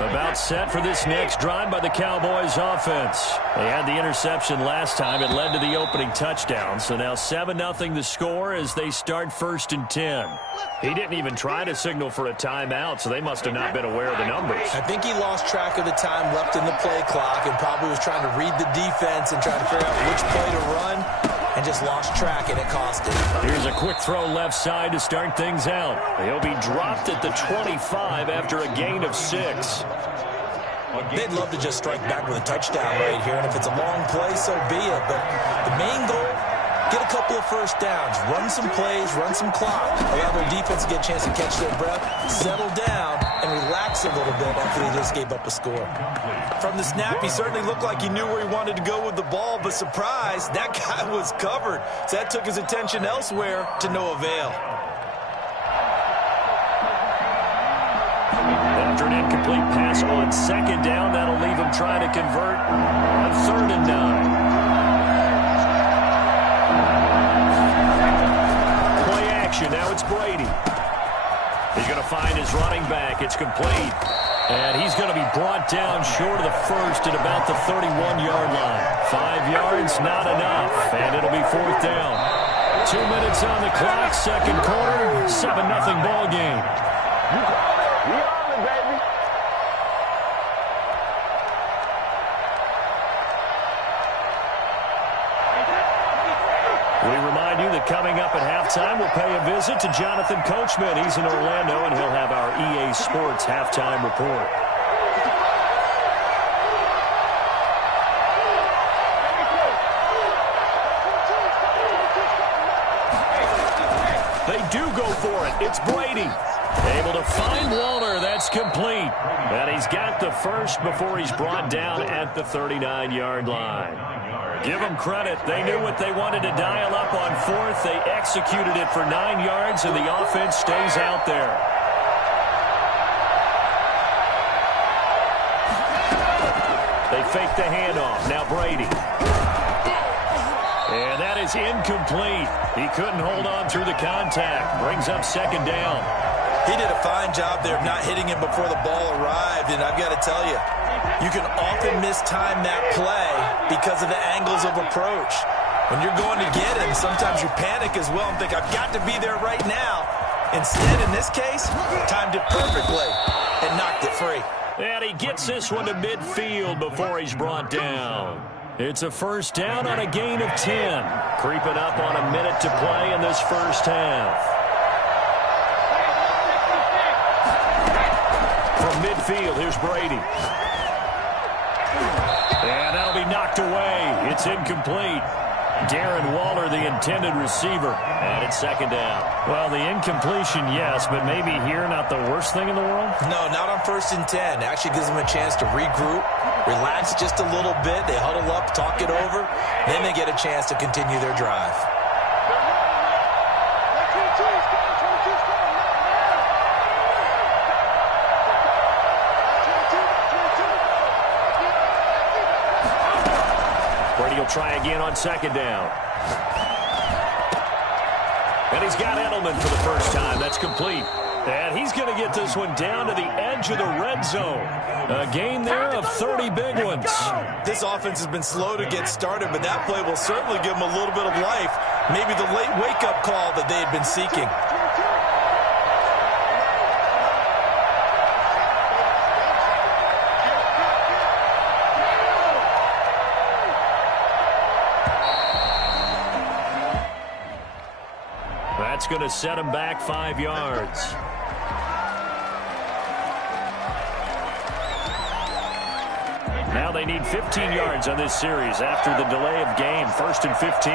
About set for this next drive by the Cowboys offense. They had the interception last time. It led to the opening touchdown. So now 7-0 the score as they start 1st and 10. He didn't even try to signal for a timeout, so they must have not been aware of the numbers. I think he lost track of the time left in the play clock and probably was trying to read the defense and trying to figure out which play to run and just lost track, and it cost him. Here's a quick throw left side to start things out. He'll be dropped at the 25 after a gain of 6. They'd love to just strike back with a touchdown right here, and if it's a long play, so be it. But the main goal, get a couple of first downs, run some plays, run some clock, allow their defense to get a chance to catch their breath, settle down, and relax a little bit after they just gave up a score. From the snap, he certainly looked like he knew where he wanted to go with the ball, but surprise, that guy was covered. So that took his attention elsewhere to no avail. After an incomplete pass on 2nd down, that'll leave him trying to convert on 3rd and 9. Play action, now it's Brady. He's going to find his running back. It's complete. And he's going to be brought down short of the first at about the 31-yard line. 5 yards, not enough. And it'll be 4th down. 2 minutes on the clock, 2nd quarter, 7-0 ball game. We remind you that coming up at halftime, we'll pay a visit to Jonathan Coachman. He's in Orlando, and he'll have our EA Sports halftime report. They do go for it. It's Brady. Able to find Waller. That's complete. And he's got the first before he's brought down at the 39-yard line. Give them credit. They knew what they wanted to dial up on 4th. They executed it for 9 yards, and the offense stays out there. They fake the handoff. Now Brady. And that is incomplete. He couldn't hold on through the contact. Brings up 2nd down. He did a fine job there of not hitting him before the ball arrived, and I've got to tell you, you can often mistime that play because of the angles of approach. When you're going to get him, sometimes you panic as well and think, I've got to be there right now. Instead, in this case, timed it perfectly and knocked it free. And he gets this one to midfield before he's brought down. It's a 1st down on a gain of 10. Creeping up on a minute to play in this first half. From midfield, here's Brady. And that'll be knocked away. It's incomplete. Darren Waller, the intended receiver. And it's 2nd down. Well, the incompletion, yes, but maybe here not the worst thing in the world? No, not on 1st and 10. Actually gives them a chance to regroup, relax just a little bit. They huddle up, talk it over. Then they get a chance to continue their drive. He'll try again on 2nd down. And he's got Edelman for the first time. That's complete. And he's going to get this one down to the edge of the red zone. A gain there of 30 big ones. This offense has been slow to get started, but that play will certainly give them a little bit of life. Maybe the late wake-up call that they had been seeking. That's going to set him back 5 yards. Now they need 15 yards on this series after the delay of game. 1st and 15.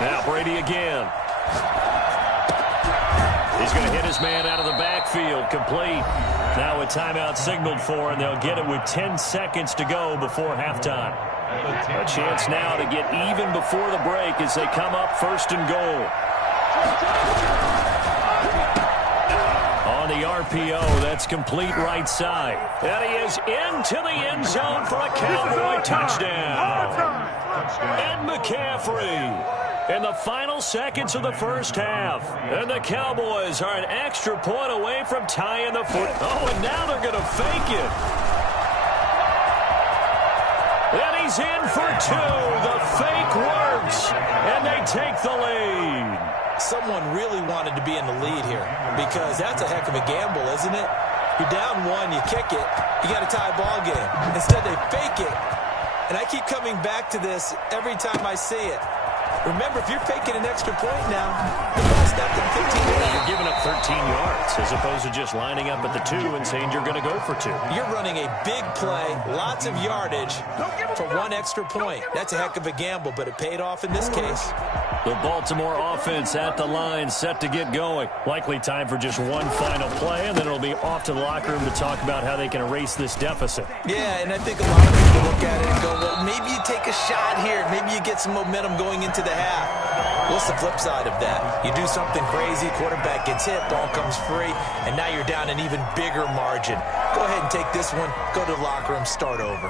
Now Brady again. He's going to hit his man out of the backfield. Complete. Now a timeout signaled for, and they'll get it with 10 seconds to go before halftime. A chance now to get even before the break as they come up 1st and goal. On the RPO, that's complete right side. And he is into the end zone for a Cowboy touchdown. And McCaffrey. in the final seconds of the first half. And the Cowboys are an extra point away from tying the foot. Oh, and now they're going to fake it. And he's in for two. The fake works, and they take the lead. Someone really wanted to be in the lead here because that's a heck of a gamble, isn't it? You're down one, you kick it, you got a tie ball game. Instead, they fake it. And I keep coming back to this every time I see it. Remember, if you're faking an extra point now, the ball stepped at 15 yards. You're giving up 13 yards as opposed to just lining up at the 2 and saying you're going to go for 2. You're running a big play, lots of yardage for one extra point. That's a heck of a gamble, but it paid off in this case. The Baltimore offense at the line, set to get going. Likely time for just one final play, and then it'll be off to the locker room to talk about how they can erase this deficit. Yeah, and I think a lot of people look at it and go, well, maybe you take a shot here. Maybe you get some momentum going into the half. What's the flip side of that? You do something crazy, quarterback gets hit, ball comes free, and now you're down an even bigger margin. Go ahead and take this one, go to the locker room, start over.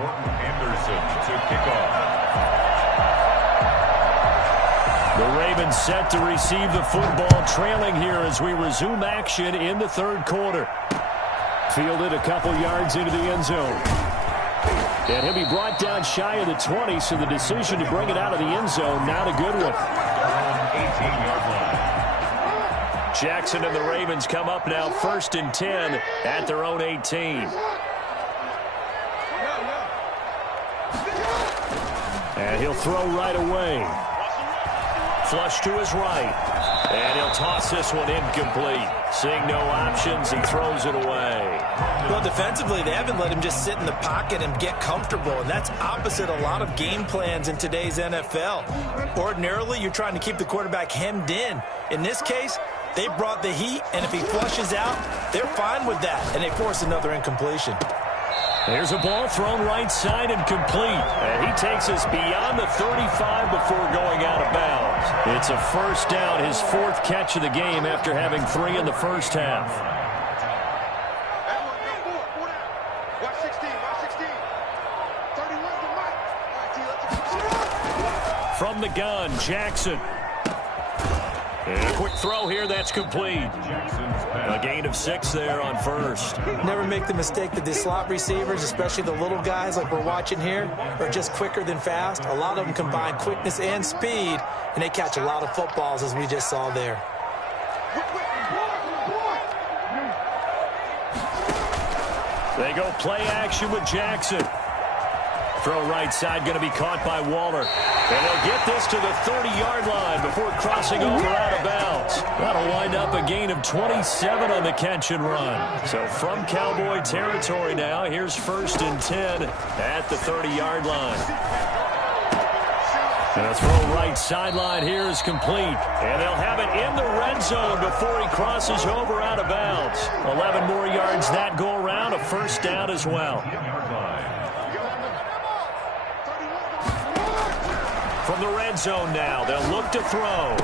Morton Anderson to kick off. The Ravens set to receive the football, trailing here as we resume action in the third quarter. Fielded a couple yards into the end zone. And he'll be brought down shy of the 20, so the decision to bring it out of the end zone, not a good one. 18-yard line. Jackson and the Ravens come up now 1st and 10 at their own 18. And he'll throw right away. Flush to his right. And he'll toss this one incomplete. Seeing no options, he throws it away. Well, defensively, they haven't let him just sit in the pocket and get comfortable, and that's opposite a lot of game plans in today's NFL. Ordinarily, you're trying to keep the quarterback hemmed in. In this case, they brought the heat, and if he flushes out, they're fine with that, and they force another incompletion. There's a ball thrown right side and complete. And he takes us beyond the 35 before going out of bounds. It's a first down, his 4th catch of the game after having 3 in the first half. From the gun, Jackson. And a quick throw here, that's complete. A gain of 6 there on first. Never make the mistake that the slot receivers, especially the little guys like we're watching here, are just quicker than fast. A lot of them combine quickness and speed, and they catch a lot of footballs, as we just saw there. They go play action with Jackson. Throw right side going to be caught by Waller. And they'll get this to the 30-yard line before crossing over out of bounds. That'll wind up a gain of 27 on the catch and run. So from Cowboy territory now, here's 1st and 10 at the 30-yard line. And a throw right sideline here is complete. And they'll have it in the red zone before he crosses over out of bounds. 11 more yards that go around, a first down as well. From the red zone now, they'll look to throw.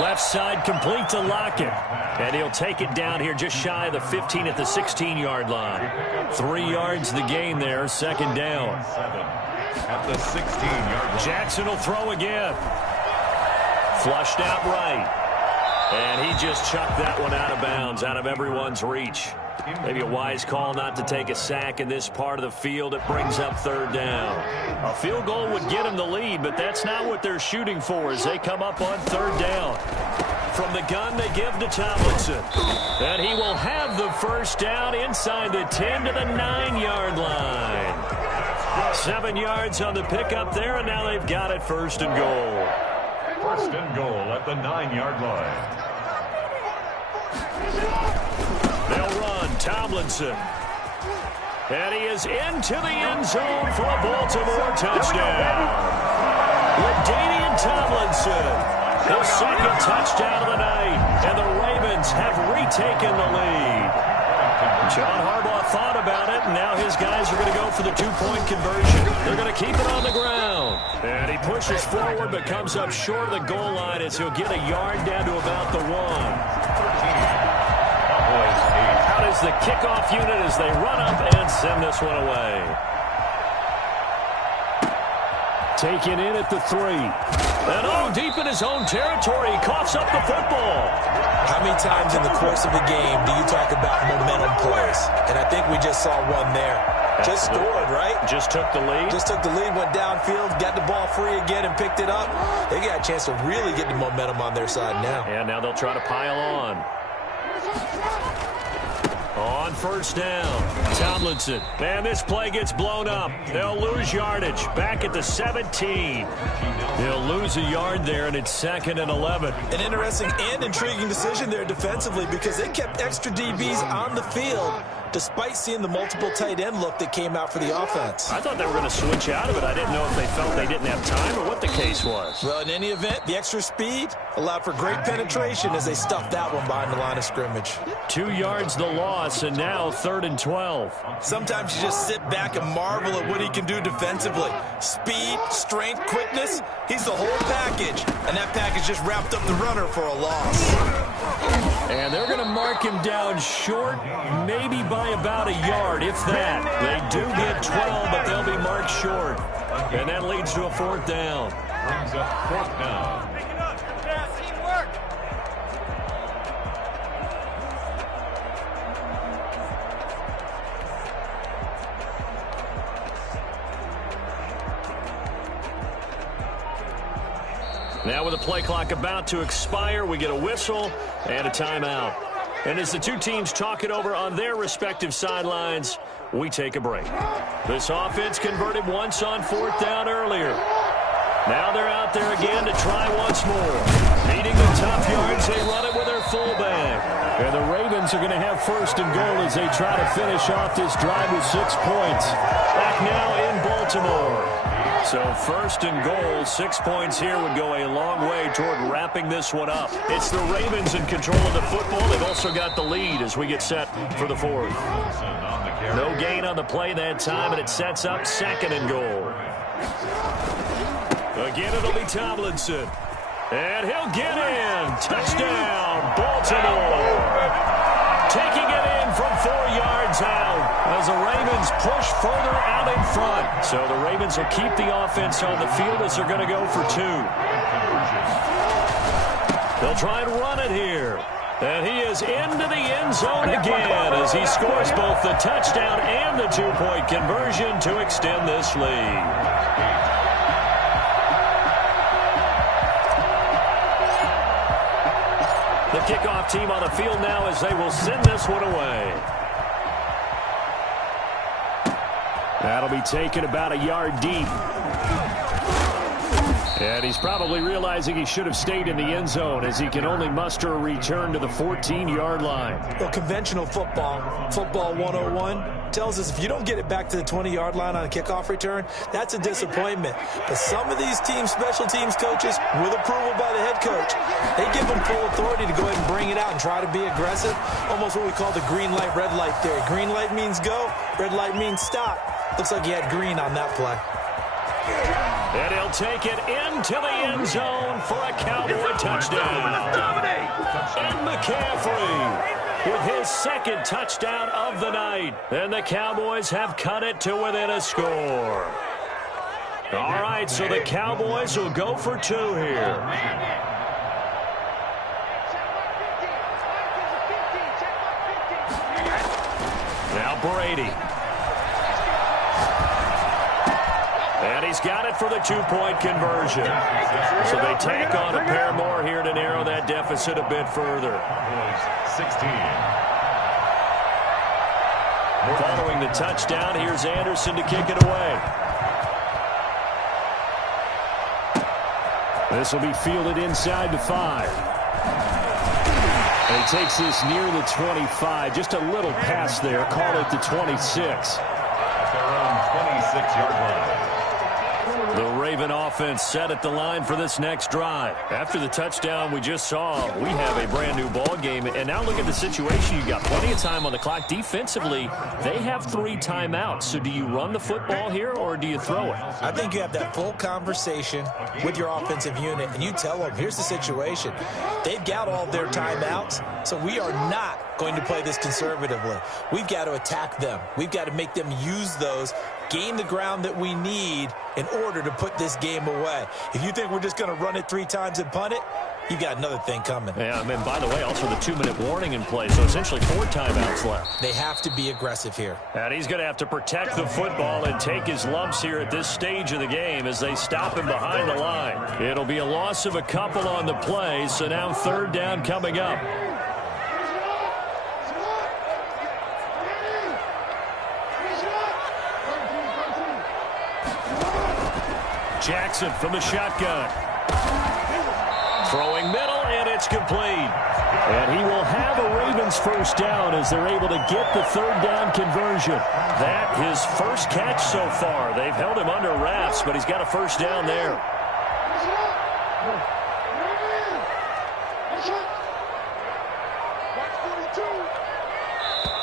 Left side complete to Lockett. And he'll take it down here just shy of the 15 at the 16-yard line. 3 yards the gain there, 2nd down. At the 16-yard line. Jackson will throw again. Flushed out right. And he just chucked that one out of bounds, out of everyone's reach. Maybe a wise call not to take a sack in this part of the field. It brings up 3rd down. A field goal would get him the lead, but that's not what they're shooting for as they come up on 3rd down. From the gun, they give to Tomlinson. And he will have the first down inside the 10 to the 9-yard line. 7 yards on the pickup there, and now they've got it 1st and goal. 1st and goal at the 9-yard line. They'll run Tomlinson. And he is into the end zone for a Baltimore touchdown. LaDainian Tomlinson, the 2nd touchdown of the night. And the Ravens have retaken the lead. John Harbaugh thought about it, and now his guys are going to go for the 2-point conversion. They're going to keep it on the ground. And he pushes forward but comes up short of the goal line as he'll get a yard down to about the 1. Out is the kickoff unit as they run up and send this one away. Taken in at the 3. And deep in his own territory, he coughs up the football. How many times in the course of a game do you talk about momentum plays? And I think we just saw one there. Just scored, right? Just took the lead. Just took the lead, went downfield, got the ball free again, and picked it up. They got a chance to really get the momentum on their side now. And now they'll try to pile on. On first down, Tomlinson. And this play gets blown up. They'll lose yardage. Back at the 17. They'll lose a yard there, and it's 2nd and 11. An interesting and intriguing decision there defensively because they kept extra DBs on the field despite seeing the multiple tight end look that came out for the offense. I thought they were going to switch out of it. I didn't know if they felt they didn't have time or what the case was. Well, in any event, the extra speed allowed for great penetration as they stuffed that one behind the line of scrimmage. 2 yards the loss, and now 3rd and 12. Sometimes you just sit back and marvel at what he can do defensively. Speed, strength, quickness, he's the whole package. And that package just wrapped up the runner for a loss. And they're going to mark him down short, maybe by about a yard, if that. They do get 12, but they'll be marked short. And that leads to a 4th down. Brings up 4th down. Now with the play clock about to expire, we get a whistle and a timeout. And as the two teams talk it over on their respective sidelines, we take a break. This offense converted once on 4th down earlier. Now they're out there again to try once more. Needing the tough yards, they run it with their fullback. And the Ravens are going to have 1st and goal as they try to finish off this drive with 6 points. Back now in Baltimore. So 1st and goal, 6 points here would go a long way toward wrapping this one up. It's the Ravens in control of the football. They've also got the lead as we get set for the 4th. No gain on the play that time, and it sets up 2nd and goal. Again, it'll be Tomlinson. And he'll get in. Touchdown, Baltimore. Taking it in from 4 yards out as the Ravens push further out in front. So the Ravens will keep the offense on the field as they're going to go for 2. They'll try and run it here. And he is into the end zone again as he scores both the touchdown and the 2-point conversion to extend this lead. The kickoff team on the field now as they will send this one away. That'll be taken about a yard deep. And he's probably realizing he should have stayed in the end zone as he can only muster a return to the 14-yard line. Well, conventional football 101, tells us if you don't get it back to the 20-yard line on a kickoff return, that's a disappointment. But some of these teams, special teams coaches, with approval by the head coach, they give them full authority to go ahead and bring it out and try to be aggressive, almost what we call the green light, red light theory. Green light means go, red light means stop. Looks like he had green on that play. And he'll take it into the end zone for a Cowboy touchdown. And McCaffrey with his 2nd touchdown of the night. And the Cowboys have cut it to within a score. All right, so the Cowboys will go for 2 here. Now Brady. And he's got it for the 2-point conversion. So they tack on a pair more here to narrow that deficit a bit further. 16. Following the touchdown, here's Anderson to kick it away. This will be fielded inside the 5. And he takes this near the 25. Just a little pass there. Call it the 26. At their own 26-yard line. The Raven offense set at the line for this next drive. After the touchdown we just saw, we have a brand-new ball game. And now look at the situation. You've got plenty of time on the clock. Defensively, they have 3 timeouts. So do you run the football here or do you throw it? I think you have that full conversation with your offensive unit, and you tell them, here's the situation. They've got all their timeouts, so we are not going to play this conservatively. We've got to attack them. We've got to make them use those gain the ground that we need in order to put this game away. If you think we're just going to run it 3 times and punt it, you've got another thing coming. Yeah, and by the way, also the 2-minute warning in play, so essentially 4 timeouts left. They have to be aggressive here. And he's going to have to protect the football and take his lumps here at this stage of the game as they stop him behind the line. It'll be a loss of a couple on the play, so now 3rd down coming up. Jackson from the shotgun. Throwing middle, and it's complete. And he will have a Ravens first down as they're able to get the 3rd down conversion. That his first catch so far. They've held him under wraps, but he's got a first down there.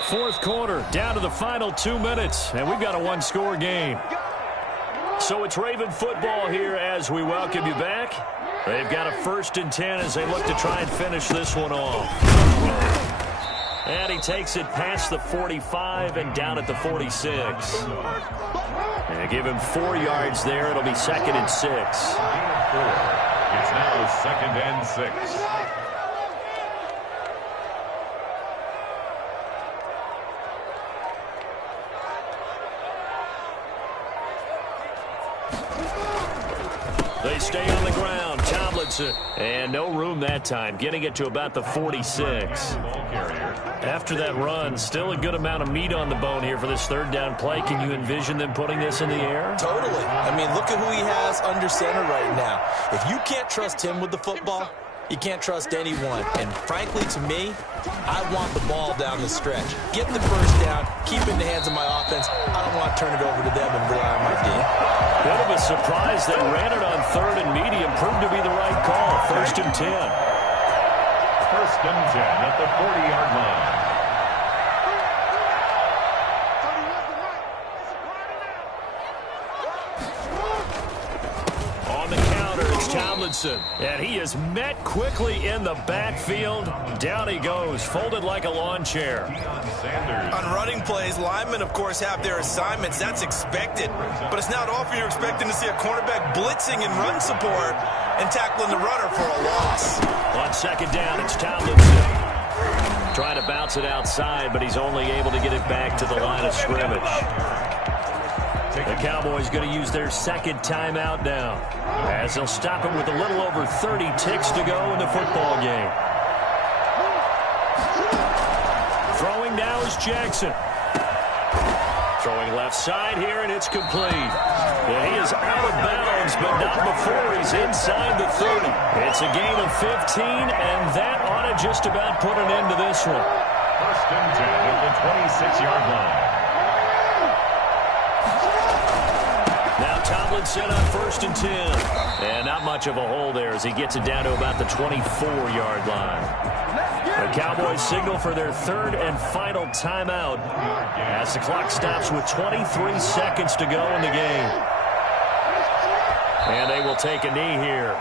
Fourth quarter, down to the final 2 minutes, and we've got a 1-score game. So it's Raven football here as we welcome you back. They've got a 1st and 10 as they look to try and finish this one off. And he takes it past the 45 and down at the 46. And they give him 4 yards there. It'll be 2nd and 6. It's now 2nd and 6. They stay on the ground. Tomlinson. And no room that time. Getting it to about the 46. After that run, still a good amount of meat on the bone here for this 3rd down play. Can you envision them putting this in the air? Totally. I mean, look at who he has under center right now. If you can't trust him with the football, you can't trust anyone. And frankly, to me, I want the ball down the stretch. Get the first down, keep it in the hands of my offense. I don't want to turn it over to them and rely on my team. Bit of a surprise. They ran it on 3rd and medium. Proved to be the right call. 1st and 10. 1st and 10 at the 40-yard line. On the counter, it's Tomlinson. And he is met quickly in the backfield. Down he goes, folded like a lawn chair. On running plays, linemen, of course, have their assignments. That's expected. But it's not often you're expecting to see a cornerback blitzing in run support and tackling the runner for a loss. On 2nd down, it's Tomlinson. Trying to bounce it outside, but he's only able to get it back to the line of scrimmage. The Cowboys going to use their 2nd timeout now, as they'll stop it with a little over 30 ticks to go in the football game. Throwing now is Jackson. Throwing left side here, and it's complete. And he is out of bounds, but not before he's inside the 30. It's a gain of 15, and that ought to just about put an end to this one. 1st and 10 at the 26-yard line. Now Tomlinson on 1st and 10. And not much of a hole there as he gets it down to about the 24-yard line. The Cowboys signal for their 3rd and final timeout as the clock stops with 23 seconds to go in the game. And they will take a knee here.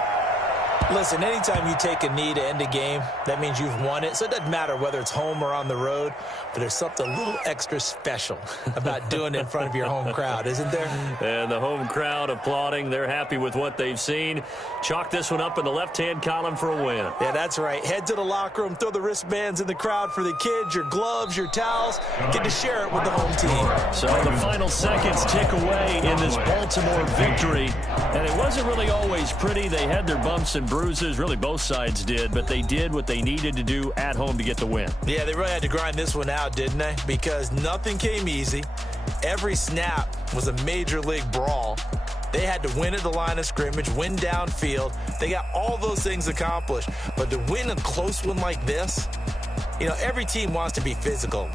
Listen, anytime you take a knee to end a game, that means you've won it. So it doesn't matter whether it's home or on the road, but there's something a little extra special about doing it in front of your home crowd, isn't there? And the home crowd applauding. They're happy with what they've seen. Chalk this one up in the left-hand column for a win. Yeah, that's right. Head to the locker room, throw the wristbands in the crowd for the kids, your gloves, your towels. Get to share it with the home team. So the final seconds tick away in this Baltimore victory. And it wasn't really always pretty. They had their bumps and bruises. Really, both sides did. But they did what they needed to do at home to get the win. Yeah, they really had to grind this one out, didn't they? Because nothing came easy. Every snap was a major league brawl. They had to win at the line of scrimmage, win downfield. They got all those things accomplished. But to win a close one like this, you know, every team wants to be physical.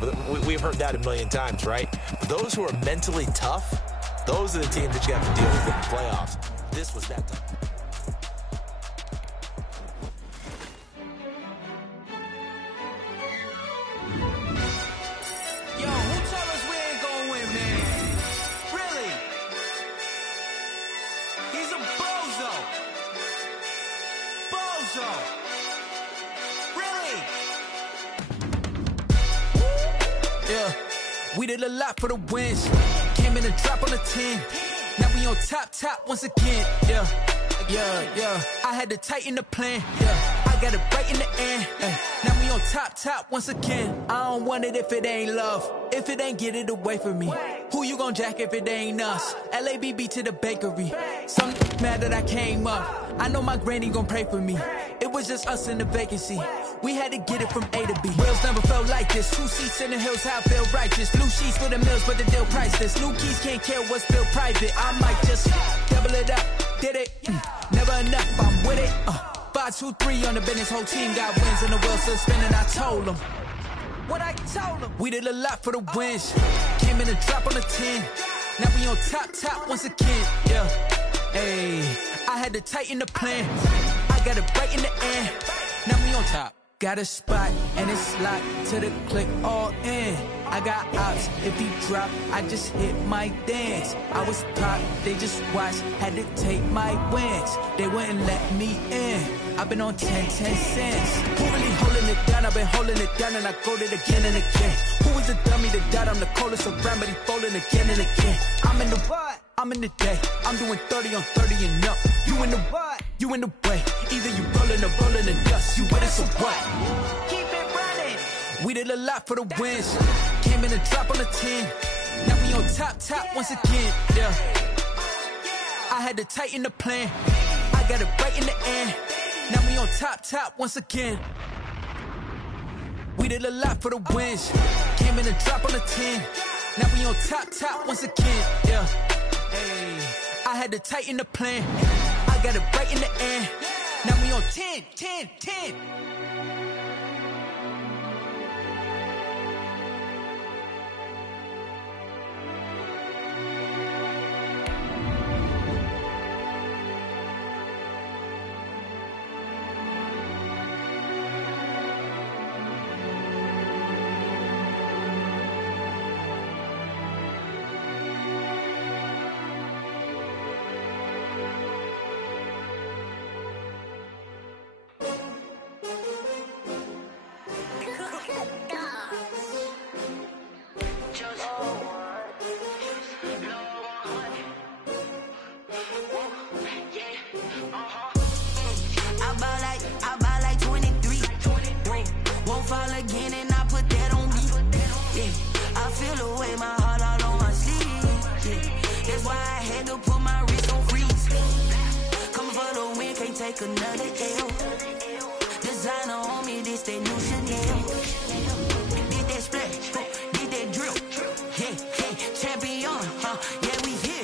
We've heard that a million times, right? But those who are mentally tough, those are the teams that you have to deal with in the playoffs. This was that tough. Yo, who told us we ain't gonna win, man? Really? He's a bozo. Bozo. Really? Yeah. We did a lot for the wins. Came in a drop on the 10. Now we on top once again. Yeah. I had to tighten the plan. Yeah. I got it right in the end. Now we on top once again. I don't want it if it ain't love. If it ain't, get it away from me. Who you gon' jack if it ain't us? LABB to the bakery. Some mad that I came up. I know my granny gon' pray for me. It was just us in the vacancy. We had to get it from A to B. Wheels never felt like this. 2 seats in the hills, how I feel righteous. Blue sheets for the mills, but the deal priceless. New keys can't care what's still private. I might just double it up. Did it? Never enough, I'm with it. 5, 2, 3 on the business. Whole team got wins and the wheels still spinning. I told them what I told them. We did a lot for the wins. Came in a drop on the 10. Now we on top once again. Yeah. Hey, I had to tighten the plan. I got it right in the end. Now we on top. Got a spot and it's locked to the click all in. I got ops, if he drop, I just hit my dance. I was top, they just watched, had to take my wins. They wouldn't let me in. I've been on 10 cents. Who really holding it down? I've been holding it down and I go it again and again. Who was the dummy that died? I'm the coldest around, but he folding again and again. I'm in the what? I'm in the day. I'm doing 30 on 30 and up. You in the what? You in the way. Either you rolling or rolling the dust. You with it, so what? Keep it running. We did a lot for the wins. Came in a drop on the 10. Now we on top once again. Yeah. I had to tighten the plan. I got it right in the end. Now we on top once again. We did a lot for the wins. Came in a drop on the 10. Now we on top once again. Yeah. Hey, I had to tighten the plan. I got it right in the end. Now we on 10. Another L. Designer on me, this that new Chanel. Did that splash, did that drill. Yeah, champion, yeah, we here.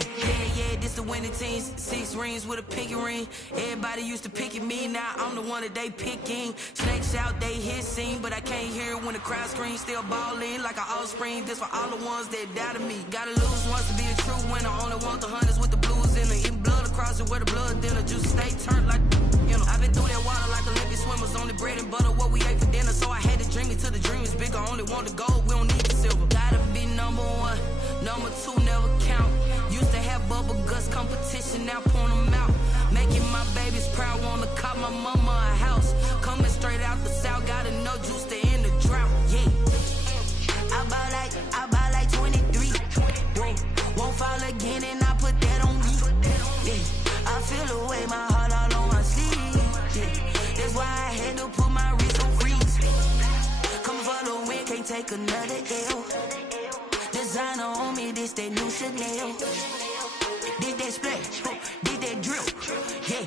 Yeah, this the winning team. 6 rings with a pinky ring. Everybody used to pick at me, now I'm the one that they picking. Snakes out, they hissing, but I can't hear it when the crowd screams. Still balling like an offspring. This for all the ones that doubted me. Gotta lose once to be a true winner. Only want the hunters with the blues in it. Eating blood across it where the blood dinner. Juice stay turned like, you know. I've been through that water like Olympic swimmers. Only bread and butter what we ate for dinner. So I had to dream it till the dream is bigger. Only want the gold, we don't need the silver. Gotta be number 1, number 2 never count. Used to have bubble guts competition, now point them out. Making my babies proud, wanna cop my mama a house. Coming straight out the south, gotta know juice to end the drought. Yeah, I buy like 23. Won't fall again and I put that on me. Yeah, I feel the way, my heart all on my sleeve. Yeah, that's why I had to put my wrist on freeze. Come for the win, can't take another L. Designer on me, this that new Chanel. Did that splash, did that drill. Yeah,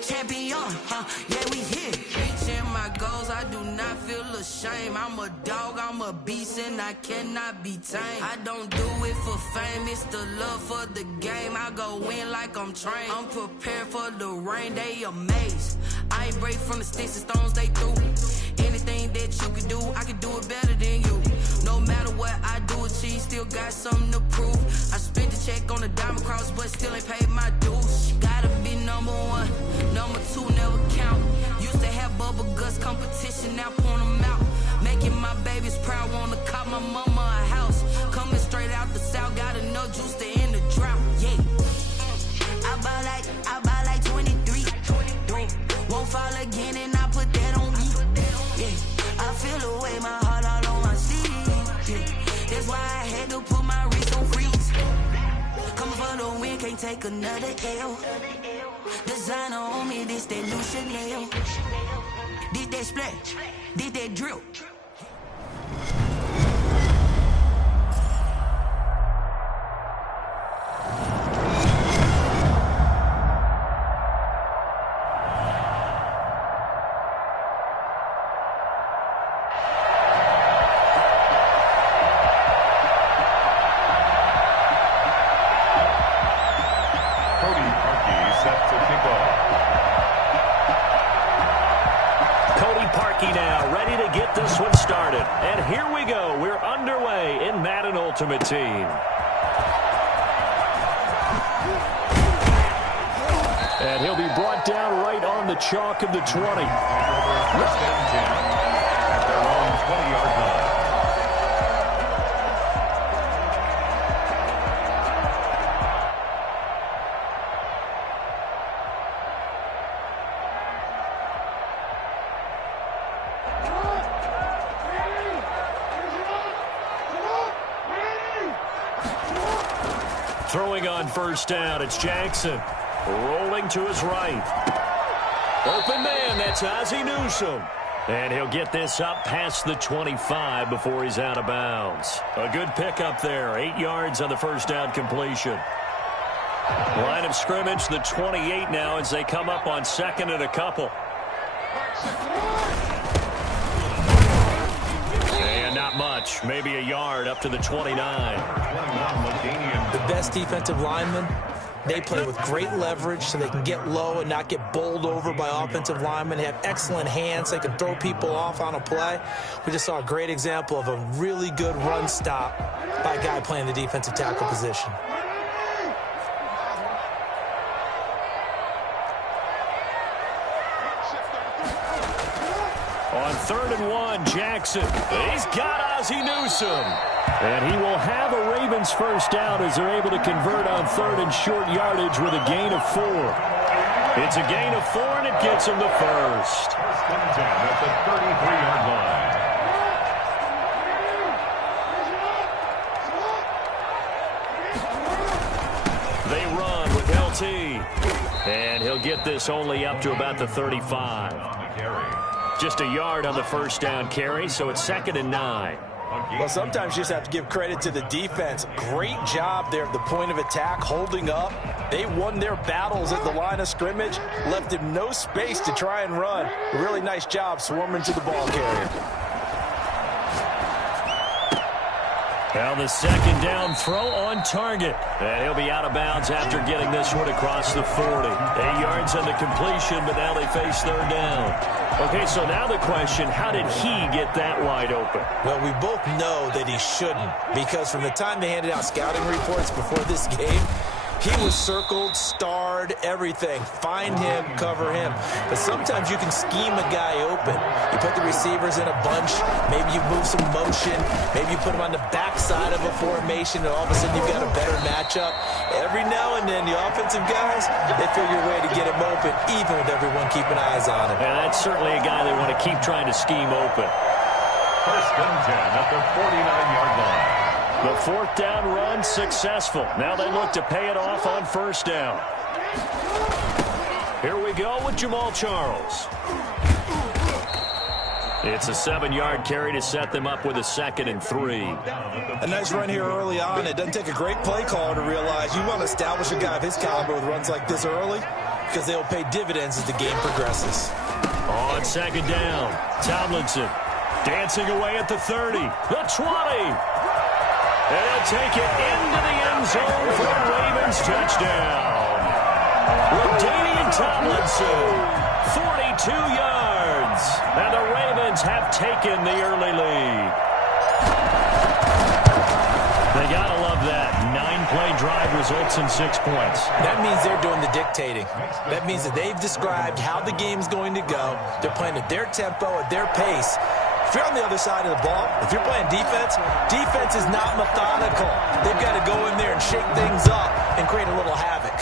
champion, yeah, we here. Reaching my goals, I do not feel ashamed. I'm a dog, I'm a beast, and I cannot be tamed. I don't do it for fame, it's the love for the game. I go in like I'm trained. I'm prepared for the rain, they amazed. I ain't break from the sticks and stones they threw. Anything that you can do, I can do it better than you. No matter what I do, achieve, still got something to prove. I spent the check on the diamond cross, but still ain't paid my dues. Gotta be number 1, number 2 never count. Used to have bubble guts competition, now point them out. Making my babies proud, wanna cop my mama a house. Coming straight out the south, gotta know juice to end the drought. Yeah, I buy like 23. Won't fall again and I put that on me. Yeah, I feel the way, my heart all on my sleeve. Yeah, that's why I had can't take another L. Designer on me, this that new Chanel. Did that splash, did that drip. Now ready to get this one started. And here we go. We're underway in Madden Ultimate Team. And he'll be brought down right on the chalk of the 20. First and 10 at their own 20-yard line. Throwing on first down, it's Jackson. Rolling to his right. Open man, that's Ozzie Newsome. And he'll get this up past the 25 before he's out of bounds. A good pickup there, 8 yards on the first down completion. Line of scrimmage, the 28 now as they come up on second and a couple. And not much, maybe a yard up to the 29. The best defensive linemen, they play with great leverage so they can get low and not get bowled over by offensive linemen. They have excellent hands. They can throw people off on a play. We just saw a great example of a really good run stop by a guy playing the defensive tackle position. On 3rd and 1, Jackson. He's got Ozzie Newsome. And he will have a Ravens first down as they're able to convert on 3rd and short yardage with a gain of 4. It's a gain of 4, and it gets him the first. First and 10 at the 33-yard line. They run with LT. And he'll get this only up to about the 35. On the carry. Just a yard on the first down carry, so it's 2nd and 9. Well, sometimes you just have to give credit to the defense. Great job there at the point of attack, holding up. They won their battles at the line of scrimmage, left him no space to try and run. A really nice job swarming to the ball carrier. Now the second down throw on target. And he'll be out of bounds after getting this one across the 40. 8 yards on the completion, but now they face 3rd down. Okay, so now the question, how did he get that wide open? Well, we both know that he shouldn't, because from the time they handed out scouting reports before this game, he was circled, starred, everything. Find him, cover him. But sometimes you can scheme a guy open. You put the receivers in a bunch. Maybe you move some motion. Maybe you put him on the backside of a formation, and all of a sudden you've got a better matchup. Every now and then, the offensive guys, they figure a way to get him open, even with everyone keeping eyes on him. And that's certainly a guy they want to keep trying to scheme open. First and 10 at the 49-yard line. The 4th down run successful. Now they look to pay it off on first down. Here we go with Jamal Charles. It's a 7-yard carry to set them up with a 2nd and 3. A nice run here early on. It doesn't take a great play caller to realize you want to establish a guy of his caliber with runs like this early, because they'll pay dividends as the game progresses. On 2nd down, Tomlinson dancing away at the 30, the 20. And he'll take it into the end zone for a Ravens touchdown. LaDainian Tomlinson, 42 yards. And the Ravens have taken the early lead. They gotta love that. 9-play drive results in 6 points. That means they're doing the dictating. That means that they've described how the game's going to go. They're playing at their tempo, at their pace. If you're on the other side of the ball, if you're playing defense, defense is not methodical. They've got to go in there and shake things up and create a little havoc.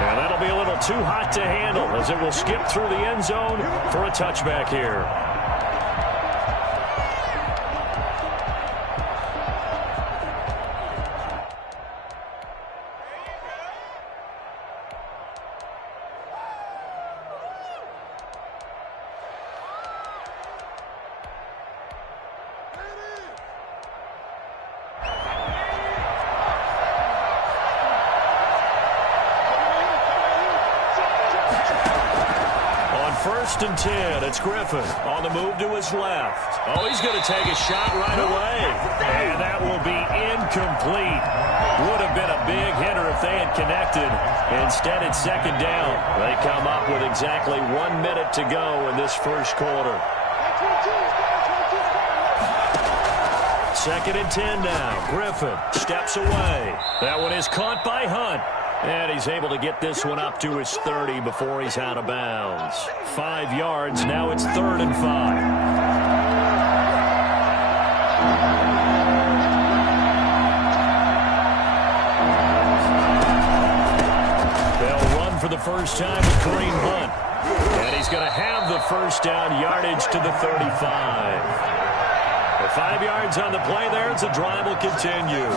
And that'll be a little too hot to handle as it will skip through the end zone for a touchback here. 1st and 10. It's Griffin on the move to his left. Oh, he's going to take a shot right away. And that will be incomplete. Would have been a big hitter if they had connected. Instead, it's 2nd down. They come up with exactly 1 minute to go in this first quarter. 2nd and 10 now. Griffin steps away. That one is caught by Hunt. And he's able to get this one up to his 30 before he's out of bounds. 5 yards. Now it's 3rd and 5. They'll run for the first time with Kareem Hunt. And he's going to have the first down, yardage to the 35. 5 yards on the play there as the drive will continue.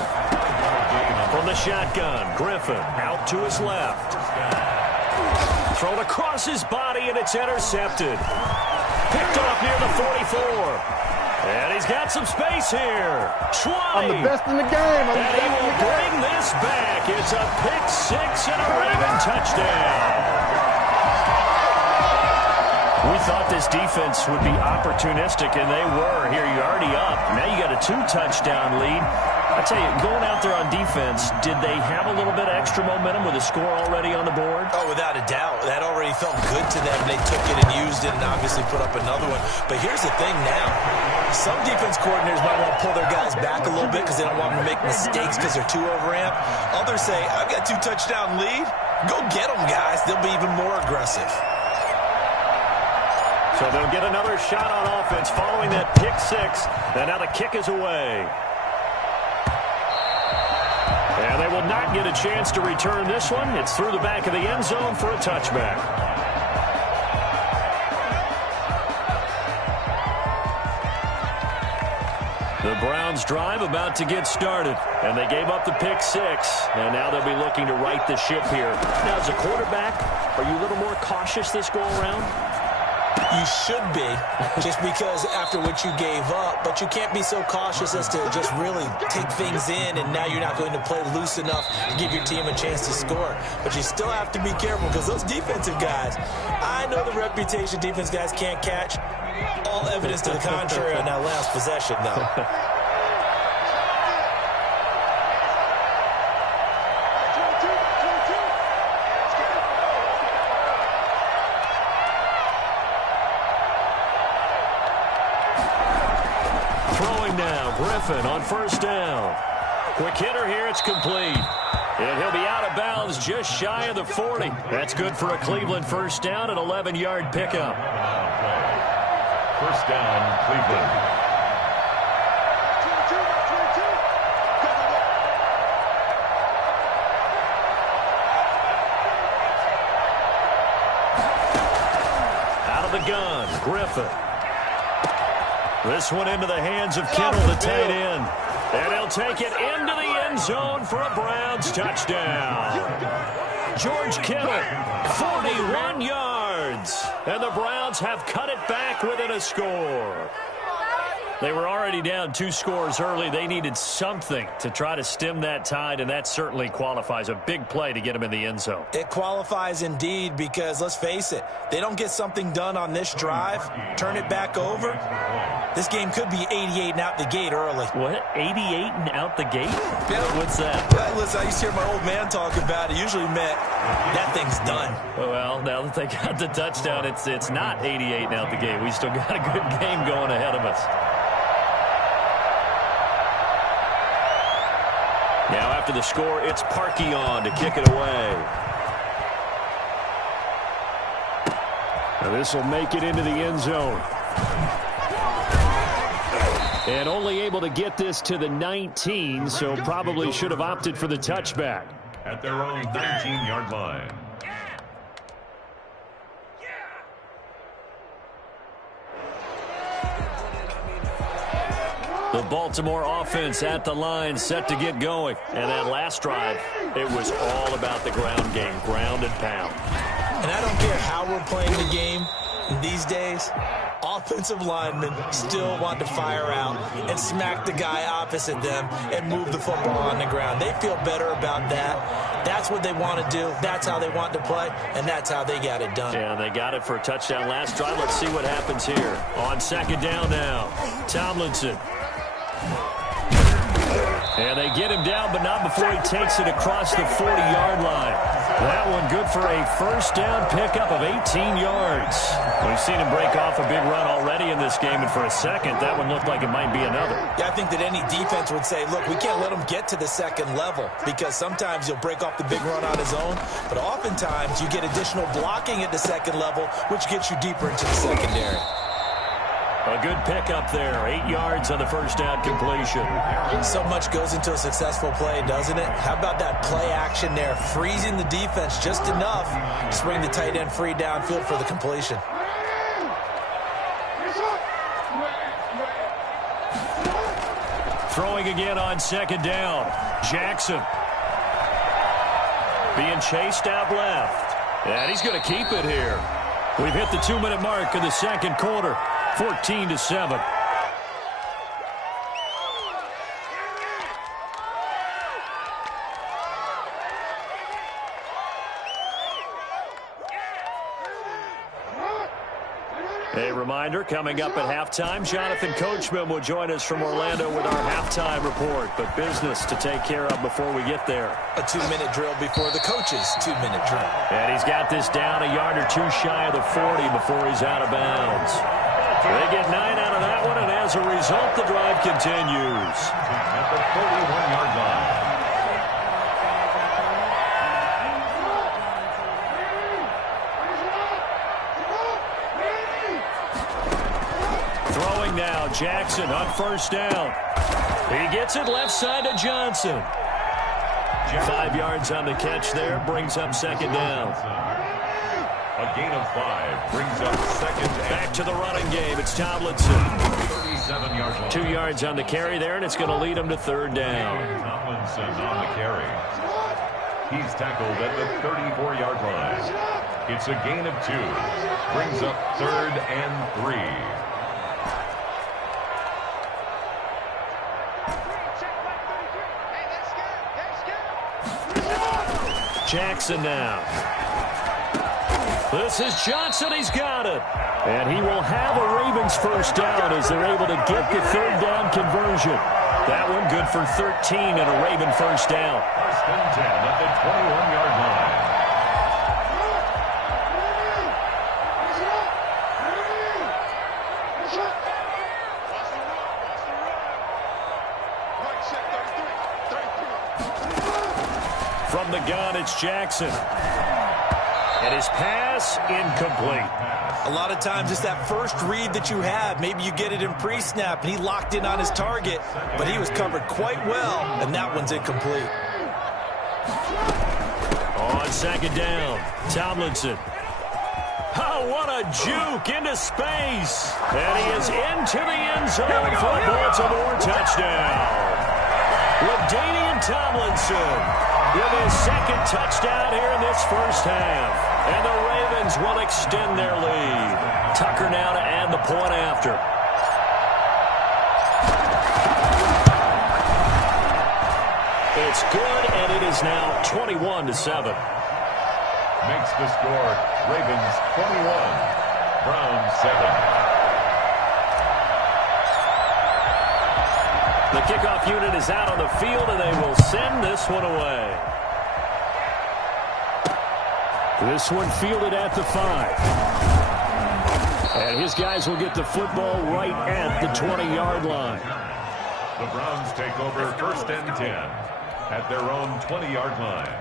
From the shotgun, Griffin out to his left. Thrown across his body, and it's intercepted. Picked off near the 44. And he's got some space here. I'm the best in the game. And he will bring this back. It's a pick 6 and a Raven touchdown. We thought this defense would be opportunistic, and they were. Here, you're already up. Now you got a 2-touchdown lead. I tell you, going out there on defense, did they have a little bit of extra momentum with a score already on the board? Oh, without a doubt. That already felt good to them. They took it and used it and obviously put up another one. But here's the thing now. Some defense coordinators might want to pull their guys back a little bit because they don't want them to make mistakes because they're too overamped. Others say, I've got 2-touchdown lead. Go get them, guys. They'll be even more aggressive. So they'll get another shot on offense following that pick 6. And now the kick is away. And they will not get a chance to return this one. It's through the back of the end zone for a touchback. The Browns drive about to get started. And they gave up the pick 6. And now they'll be looking to right the ship here. Now, as a quarterback, are you a little more cautious this go around? You should be, just because after what you gave up, but you can't be so cautious as to just really take things in, and now you're not going to play loose enough to give your team a chance to score. But you still have to be careful because those defensive guys, I know the reputation defense guys can't catch. All evidence to the contrary on that last possession, though. Griffin on 1st down. Quick hitter here. It's complete. And he'll be out of bounds just shy of the 40. That's good for a Cleveland 1st down, an 11-yard pickup. 1st down, Cleveland. Out of the gun, Griffin. This one into the hands of Kittle, the tight end. And he'll take it into the end zone for a Browns touchdown. George Kittle, 41 yards. And the Browns have cut it back within a score. They were already down 2 scores early. They needed something to try to stem that tide, and that certainly qualifies. A big play to get them in the end zone. It qualifies indeed because, let's face it, they don't get something done on this drive, turn it back over, this game could be 88 and out the gate early. What? 88 and out the gate? Yeah. What's that? Well, listen, I used to hear my old man talk about it. Usually meant that thing's done. Well, now that they got the touchdown, it's not 88 and out the gate. We still got a good game going ahead of us. Now after the score, it's Parkey on to kick it away. Now this will make it into the end zone. And only able to get this to the 19, so probably should have opted for the touchback. At their own 19-yard line. The Baltimore offense at the line, set to get going. And that last drive, it was all about the ground game, ground and pound. And I don't care how we're playing the game these days, offensive linemen still want to fire out and smack the guy opposite them and move the football on the ground. They feel better about that. That's what they want to do. That's how they want to play, and that's how they got it done. Yeah, they got it for a touchdown last drive. Let's see what happens here. On second down now, Tomlinson. And they get him down, but not before he takes it across the 40-yard line. That one good for a first down pickup of 18 yards. We've seen him break off a big run already in this game, and for a second, that one looked like it might be another. Yeah, I think that any defense would say, look, we can't let him get to the second level because sometimes he'll break off the big run on his own, but oftentimes you get additional blocking at the second level, which gets you deeper into the secondary. A good pickup there. 8 yards on the first down completion. So much goes into a successful play, doesn't it? How about that play action there? Freezing the defense just enough to bring the tight end free downfield for the completion. Throwing again on second down. Jackson. Being chased out left. And he's going to keep it here. We've hit the 2-minute mark of the second quarter. 14-7. A reminder, coming up at halftime, Jonathan Coachman will join us from Orlando with our halftime report. But business to take care of before we get there. A 2-minute drill before the coach's 2-minute drill. And he's got this down a yard or two shy of the 40 before he's out of bounds. They get 9 out of that one, and as a result, the drive continues. At the 41-yard line. Throwing now, Jackson on first down. He gets it left side to Johnson. 5 yards on the catch there, brings up second down. A gain of 5 brings up second. Back to the running game. It's Tomlinson. 37-yard line. 2 yards on the carry there, and it's going to lead him to third down. Tomlinson on the carry. He's tackled at the 34-yard line. It's a gain of 2. Brings up third and 3. Jackson now. This is Johnson. He's got it. And he will have a Ravens first down as they're able to get the third down conversion. That one good for 13 and a Raven first down. First and 10 at the 21-yard line. From the gun, it's Jackson. And his pass incomplete. A lot of times it's that first read that you have. Maybe you get it in pre-snap and he locked in on his target, but he was covered quite well, and that one's incomplete. On second down, Tomlinson. Oh, what a juke into space. And he is into the end zone for a Baltimore touchdown. LaDainian Tomlinson with his second touchdown here in this first half. And the Ravens will extend their lead. Tucker now to add the point after. It's good, and it is now 21-7. Makes the score Ravens 21, Browns 7. The kickoff unit is out on the field, and they will send this one away. This one fielded at the 5. And his guys will get the football right at the 20-yard line. The Browns take over first and 10 at their own 20-yard line.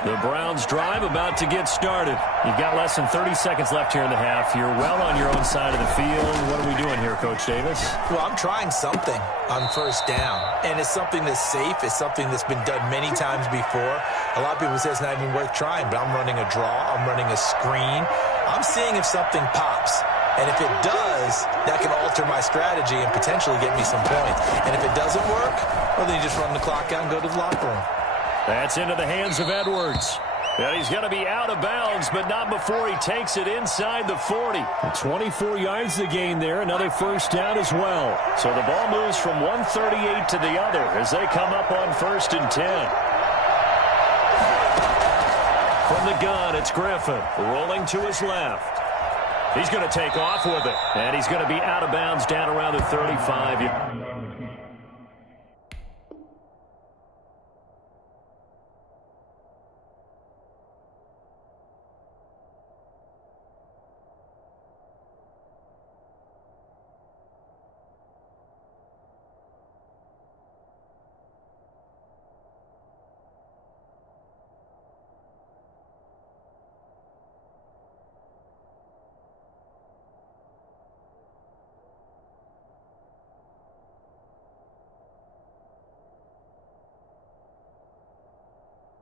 The Browns drive about to get started. You've got less than 30 seconds left here in the half. You're well on your own side of the field. What are we doing here, Coach Davis? Well, I'm trying something on first down, and it's something that's safe. It's something that's been done many times before. A lot of people say it's not even worth trying, but I'm running a draw. I'm running a screen. I'm seeing if something pops. And if it does, that can alter my strategy and potentially get me some points. And if it doesn't work, well, then you just run the clock out and go to the locker room. That's into the hands of Edwards. And he's going to be out of bounds, but not before he takes it inside the 40. 24 yards to gain there, another first down as well. So the ball moves from 138 to the other as they come up on 1st and 10. From the gun, it's Griffin rolling to his left. He's going to take off with it, and he's going to be out of bounds down around the 35.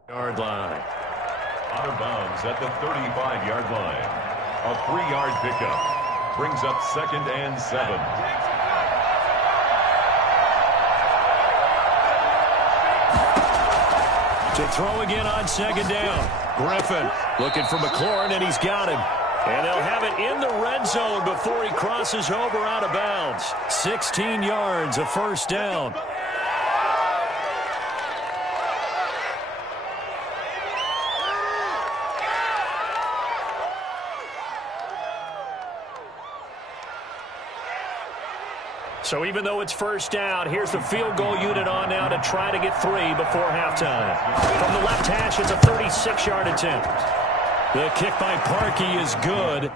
Yard line. Out of bounds at the 35-yard line. A 3-yard pickup. Brings up 2nd and 7. To throw again on 2nd down. Griffin looking for McLaurin, and he's got him. And they'll have it in the red zone before he crosses over out of bounds. 16 yards, a first down. So even though it's first down, here's the field goal unit on now to try to get 3 before halftime. From the left hash, it's a 36-yard attempt. The kick by Parkey is good.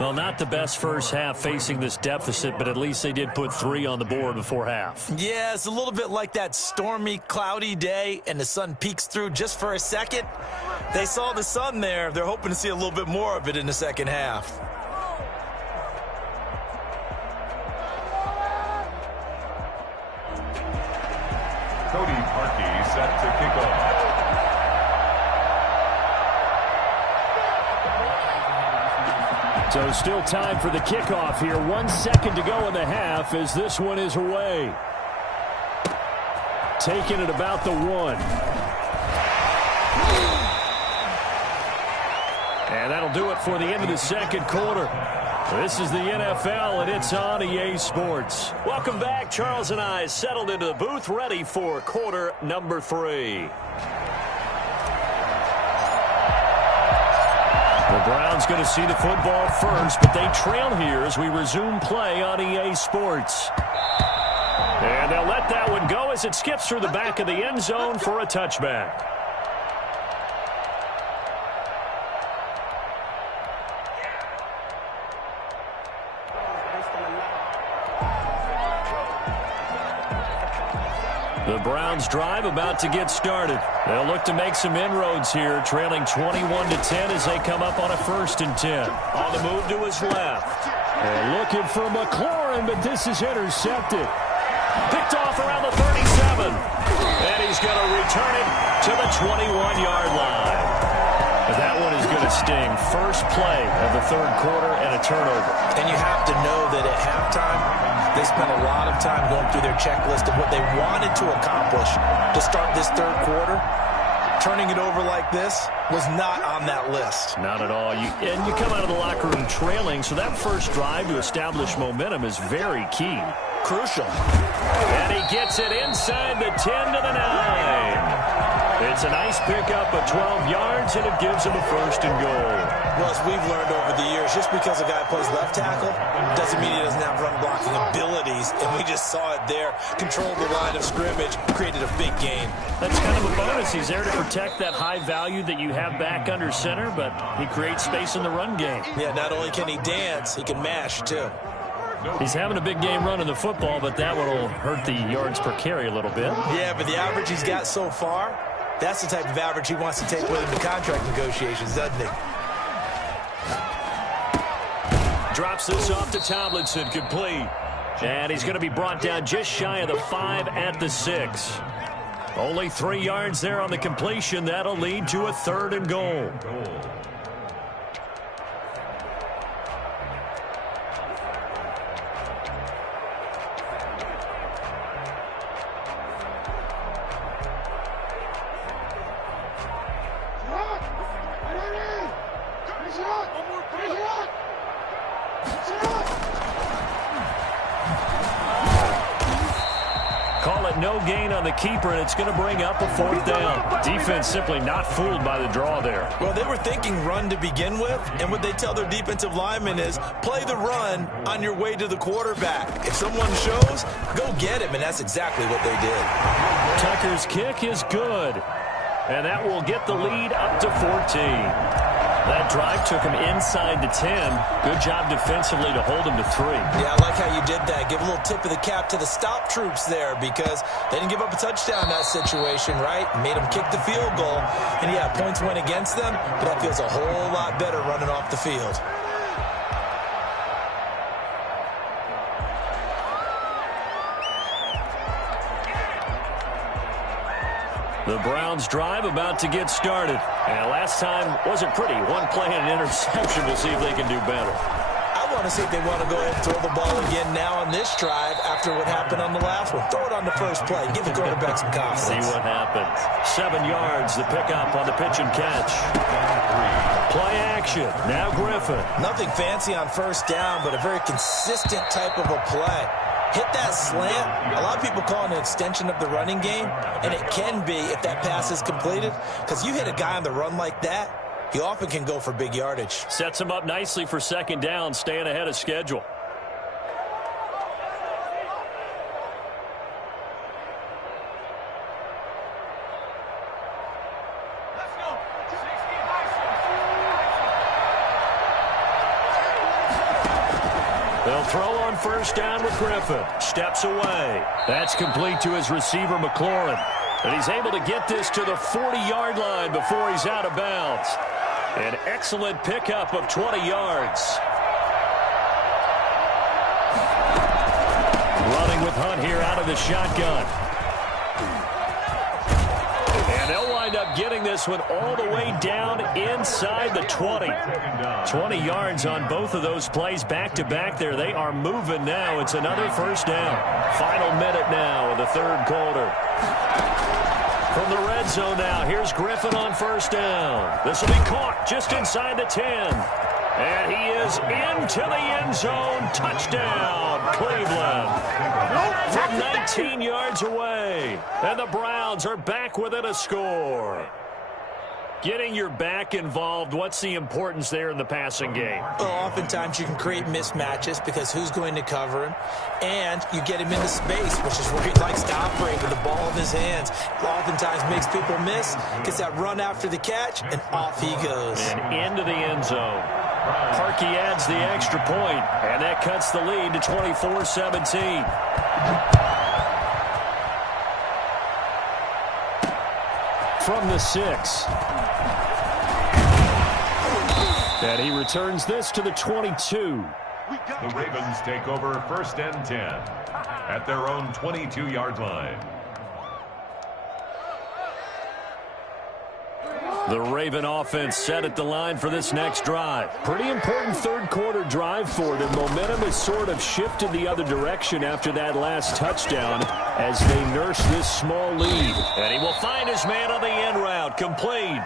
Well, not the best first half facing this deficit, but at least they did put 3 on the board before half. Yeah, it's a little bit like that stormy, cloudy day, and the sun peeks through just for a second. They saw the sun there. They're hoping to see a little bit more of it in the second half. Cody Parkey set to kick off. So still time for the kickoff here. 1 second to go in the half as this one is away. Taking it about the 1. And that'll do it for the end of the second quarter. This is the NFL, and it's on EA Sports. Welcome back. Charles and I settled into the booth, ready for quarter number 3. The Browns going to see the football first, but they trail here as we resume play on EA Sports. And they'll let that one go as it skips through the back of the end zone for a touchback. The Browns drive about to get started. They'll look to make some inroads here, trailing 21-10 as they come up on a 1st and 10. On the move to his left. And looking for McLaurin, but this is intercepted. Picked off around the 37. And he's going to return it to the 21-yard line. But that one is going to sting. First play of the third quarter and a turnover. And you have to know that at halftime, they spent a lot of time going through their checklist of what they wanted to accomplish to start this third quarter. Turning it over like this was not on that list. Not at all. And you come out of the locker room trailing, so that first drive to establish momentum is very key. Crucial. And he gets it inside the 10 to the 9. It's a nice pickup of 12 yards, and it gives him a 1st and goal. Well, as we've learned over the years, just because a guy plays left tackle doesn't mean he doesn't have run blocking abilities, and we just saw it there. Controlled the line of scrimmage, created a big gain. That's kind of a bonus. He's there to protect that high value that you have back under center, but he creates space in the run game. Yeah, not only can he dance, he can mash, too. He's having a big game running the football, but that one will hurt the yards per carry a little bit. Yeah, but the average he's got so far, that's the type of average he wants to take with him to contract negotiations, doesn't he? Drops this off to Tomlinson, complete. And he's going to be brought down just shy of the 5 at the 6. Only 3 yards there on the completion. That'll lead to a 3rd and goal. no gain on the keeper, and it's going to bring up a 4th down. Defense simply not fooled by the draw there. Well, they were thinking run to begin with, and what they tell their defensive linemen is play the run on your way to the quarterback. If someone shows, go get him, and that's exactly what they did. Tucker's kick is good, and that will get the lead up to 14. That drive took him inside the 10. Good job defensively to hold him to 3. Yeah, I like how you did that. Give a little tip of the cap to the stop troops there because they didn't give up a touchdown in that situation, right? Made them kick the field goal. And, yeah, points went against them, but that feels a whole lot better running off the field. The Browns drive about to get started. And last time wasn't pretty. One play and an interception. We'll see if they can do better. I want to see if they want to go ahead and throw the ball again now on this drive after what happened on the last one. Throw it on the first play. Give the quarterback some confidence. See what happens. 7 yards, the pickup on the pitch and catch. Play action. Now Griffin. Nothing fancy on first down, but a very consistent type of a play. Hit that slant. A lot of people call it an extension of the running game, and it can be if that pass is completed, because you hit a guy on the run like that, he often can go for big yardage. Sets him up nicely for 2nd down, staying ahead of schedule. They'll throw on first down with Griffin. Steps away. That's complete to his receiver, McLaurin. And he's able to get this to the 40-yard line before he's out of bounds. An excellent pickup of 20 yards. Running with Hunt here out of the shotgun. And they'll wind up getting this one all the way down inside the 20. 20 yards on both of those plays back-to-back there. They are moving now. It's another first down. Final minute now of the 3rd quarter. From the red zone now, here's Griffin on first down. This will be caught just inside the 10. And he is into the end zone. Touchdown, Cleveland. From 19 yards away. And the Browns are back within a score. Getting your back involved, what's the importance there in the passing game? Well, oftentimes you can create mismatches because who's going to cover him, and you get him into space, which is where he likes to operate with the ball in his hands. Oftentimes makes people miss, gets that run after the catch, and off he goes. And into the end zone. Parkey adds the extra point, and that cuts the lead to 24-17. From the 6. And he returns this to the 22. The Ravens take over 1st and 10 at their own 22-yard line. The Raven offense set at the line for this next drive. Pretty important 3rd quarter drive for them. Momentum has sort of shifted the other direction after that last touchdown as they nurse this small lead. And he will find his man on the end route. Complete.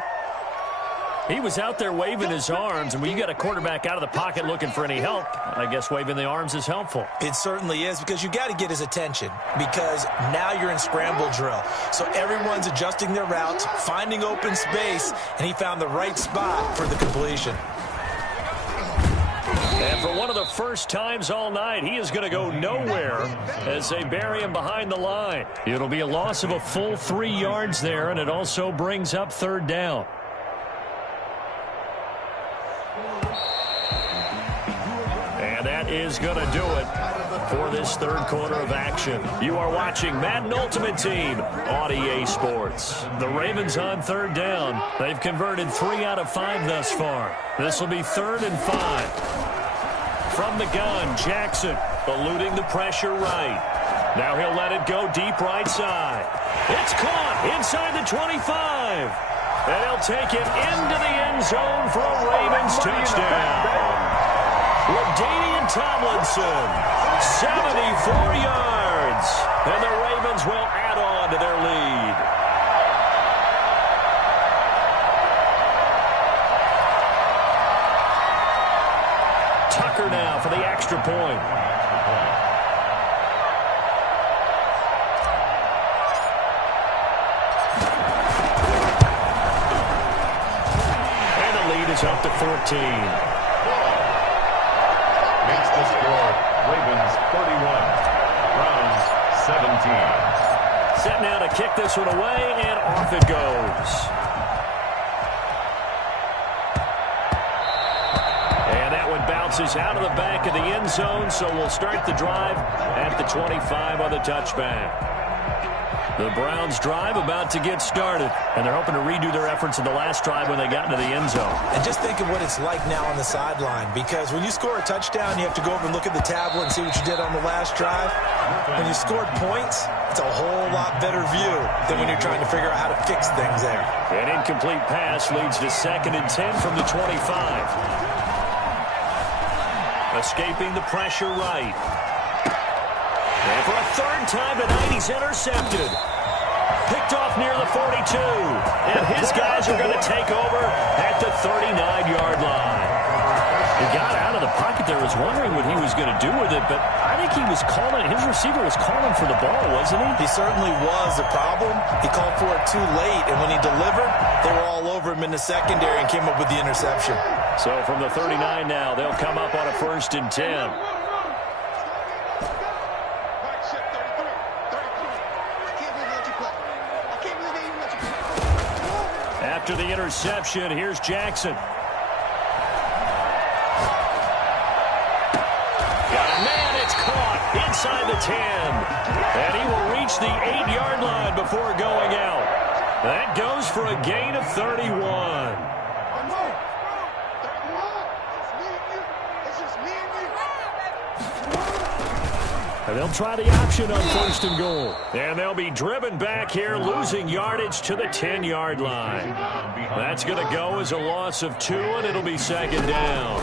He was out there waving his arms, and when you got a quarterback out of the pocket looking for any help, I guess waving the arms is helpful. It certainly is, because you got to get his attention, because now you're in scramble drill. So everyone's adjusting their routes, finding open space, and he found the right spot for the completion. And for one of the first times all night, he is going to go nowhere as they bury him behind the line. It'll be a loss of a full 3 yards there, and it also brings up 3rd down. That is going to do it for this 3rd quarter of action. You are watching Madden Ultimate Team on EA Sports. The Ravens on 3rd down. They've converted 3 out of 5 thus far. This will be 3rd and 5. From the gun, Jackson eluding the pressure right. Now he'll let it go deep right side. It's caught inside the 25. And he'll take it into the end zone for a Ravens touchdown. LaDainian Tomlinson, 74 yards, and the Ravens will add on to their lead. Tucker now for the extra point. is up to 14. Makes the score Ravens 31, Browns 17. Set now to kick this one away, and off it goes. And that one bounces out of the back of the end zone, so we'll start the drive at the 25 on the touchback. The Browns drive about to get started, and they're hoping to redo their efforts in the last drive when they got into the end zone. And just think of what it's like now on the sideline, because when you score a touchdown, you have to go over and look at the tablet and see what you did on the last drive. When you scored points, it's a whole lot better view than when you're trying to figure out how to fix things there. An incomplete pass leads to 2nd and 10 from the 25. Escaping the pressure right. And for a 3rd time tonight, he's intercepted. Picked off near the 42. And his guys are going to take over at the 39-yard line. He got out of the pocket there, was wondering what he was going to do with it, but I think he was calling, his receiver was calling for the ball, wasn't he? He certainly was. The problem, he called for it too late, and when he delivered, they were all over him in the secondary and came up with the interception. So from the 39 now, they'll come up on a 1st and 10. After the interception, here's Jackson. Got a man, it's caught inside the 10. And he will reach the 8-yard line before going out. That goes for a gain of 31. And they'll try the option on 1st and goal. And they'll be driven back here, losing yardage to the 10-yard line. That's going to go as a loss of 2, and it'll be 2nd down.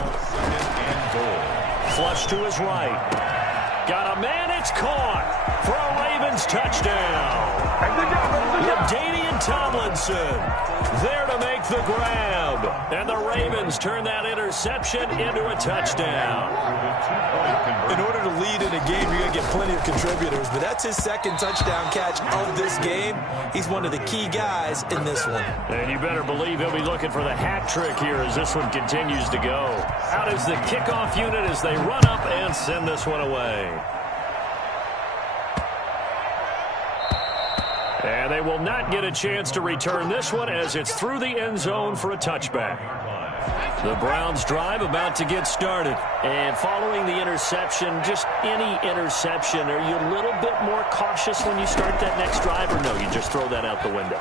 Flush to his right. Got a man, it's caught for a Ravens touchdown. LaDainian Tomlinson there to make the grab. And the Ravens turn that interception into a touchdown. In order to lead in a game, you're going to get plenty of contributors, but that's his 2nd touchdown catch of this game. He's one of the key guys in this one. And you better believe he'll be looking for the hat trick here as this one continues to go. Out is the kickoff unit as they run up and send this one away. And they will not get a chance to return this one as it's through the end zone for a touchback. The Browns drive about to get started. And following the interception, just any interception, are you a little bit more cautious when you start that next drive, or no, you just throw that out the window?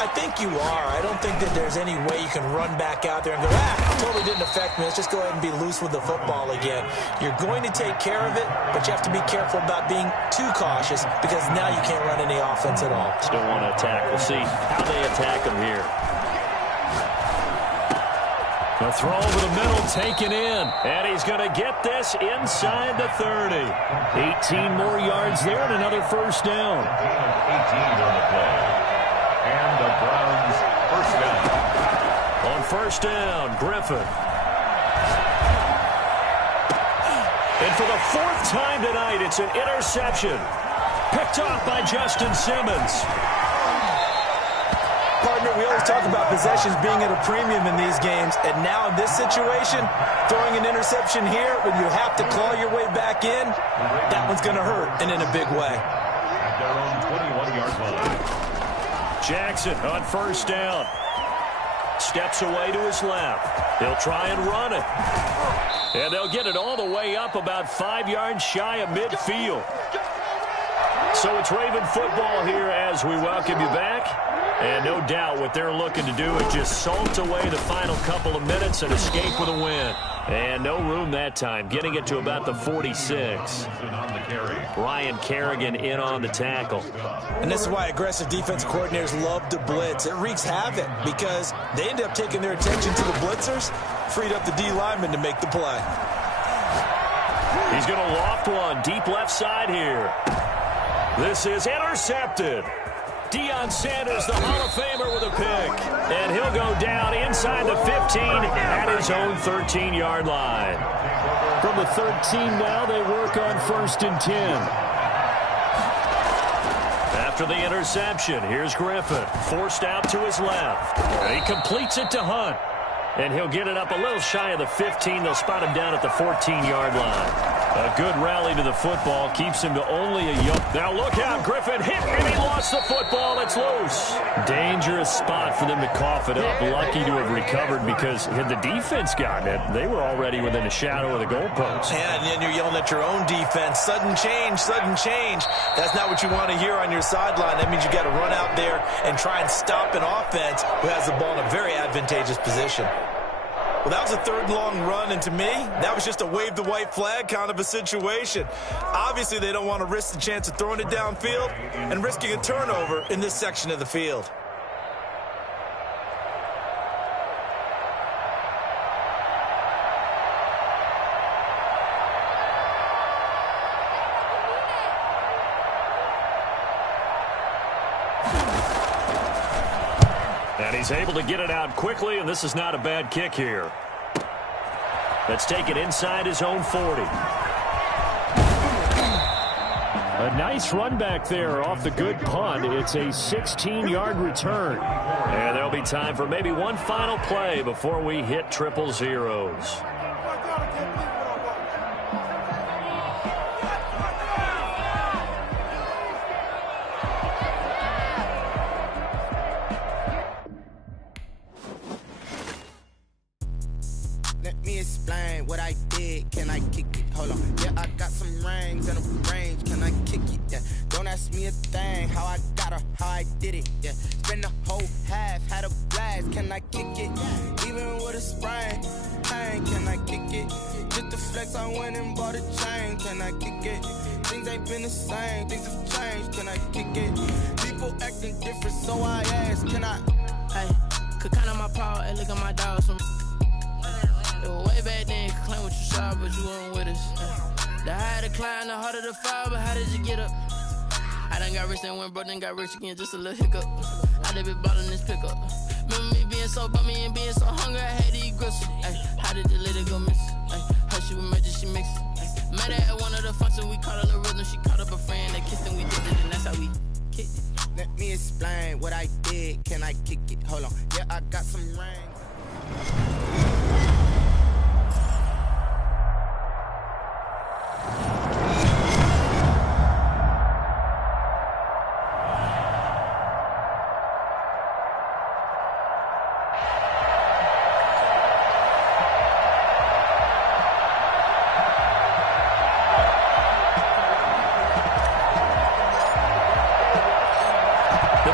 I think you are. I don't think that there's any way you can run back out there and go, totally didn't affect me. Let's just go ahead and be loose with the football again. You're going to take care of it, but you have to be careful about being too cautious because now you can't run any offense at all. Still want to attack. We'll see how they attack him here. The throw over the middle taken in, and he's going to get this inside the 30. 18 more yards there and another 1st down. 18 on the play. And the Browns 1st down. On 1st down, Griffin. And for the 4th time tonight, it's an interception. Picked off by Justin Simmons. Partner, we always talk about possessions being at a premium in these games, and now in this situation, throwing an interception here when you have to claw your way back in, that one's going to hurt, and in a big way. At their own 21-yard line. Jackson on 1st down. Steps away to his left. He'll try and run it. And they'll get it all the way up about 5 yards shy of midfield. So it's Raven football here as we welcome you back. And no doubt what they're looking to do is just salt away the final couple of minutes and escape with a win. And no room that time, getting it to about the 46. Ryan Kerrigan in on the tackle. And this is why aggressive defense coordinators love to blitz. It wreaks havoc because they end up taking their attention to the blitzers, freed up the D lineman to make the play. He's going to loft one deep left side here. This is intercepted. Deion Sanders, the Hall of Famer, with a pick. And he'll go down inside the 15 at his own 13-yard line. From the 13 now, they work on 1st and 10. After the interception, here's Griffin. Forced out to his left. And he completes it to Hunt. And he'll get it up a little shy of the 15. They'll spot him down at the 14-yard line. A good rally to the football keeps him to only a yard. Now look out, Griffin hit, and he lost the football. It's loose. Dangerous spot for them to cough it up. Lucky to have recovered because had the defense gotten it, they were already within a shadow of the goalpost. Yeah, and then you're yelling at your own defense. Sudden change, sudden change. That's not what you want to hear on your sideline. That means you got to run out there and try and stop an offense who has the ball in a very advantageous position. Well, that was a third and long run, and to me, that was just a wave the white flag kind of a situation. Obviously, they don't want to risk the chance of throwing it downfield and risking a turnover in this section of the field. And he's able to get it out quickly, and this is not a bad kick here. Let's take it inside his own 40. A nice run back there off the good punt. It's a 16-yard return. And there'll be time for maybe one final play before we hit triple zeros. Explain what I did. Can I kick it? Hold on. Yeah, I got some rings and a range. Can I kick it? Yeah. Don't ask me a thing. How I got her, how I did it. Yeah. Spend the whole half, had a blast. Can I kick it? Even with a sprain. Hey, can I kick it? Just the flex, I went and bought a chain. Can I kick it? Things ain't been the same. Things have changed. Can I kick it? People acting different, so I ask. Can I? Hey, could count on my power and look at my dogs from. Way back then, you could claim what you saw, but you weren't with us. The higher the climb, the harder the fall, but how did you get up? I done got rich, then went broke, then got rich again, just a little hiccup. I done been bought in this pickup. Remember me being so bummy and being so hungry, I had to eat gristle. How did the lady go miss? Her she was magic, she mixed. Met her at one of the functions, we caught her little rhythm, she caught up a friend, they kissed and we did it, and that's how we kicked it. Let me explain what I did. Can I kick it? Hold on. Yeah, I got some rings.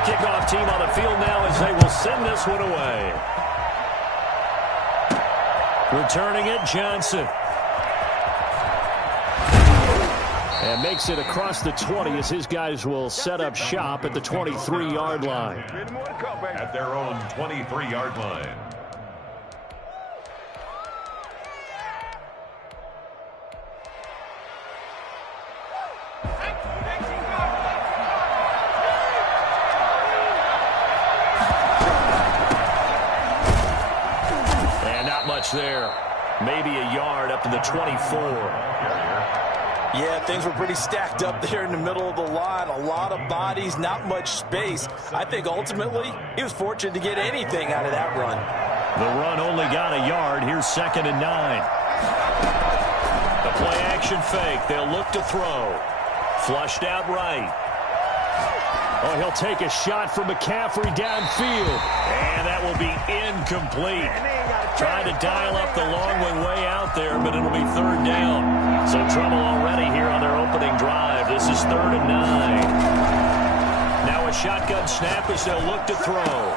Kickoff team on the field now as they will send this one away. Returning it, Johnson. And makes it across the 20 as his guys will set up shop at the 23-yard line. At their own 23-yard line. There, maybe a yard up to the 24. Yeah, things were pretty stacked up there in the middle of the line. A lot of bodies, not much space. I think ultimately he was fortunate to get anything out of that run. The run only got a yard. Here's 2nd and 9. The play action fake. They'll look to throw. Flushed out right. Oh, he'll take a shot from McCaffrey downfield. And that will be incomplete. Trying to dial up the long way out there, but it'll be 3rd down. So trouble already here on their opening drive. This is 3rd and 9. Now a shotgun snap as they'll look to throw.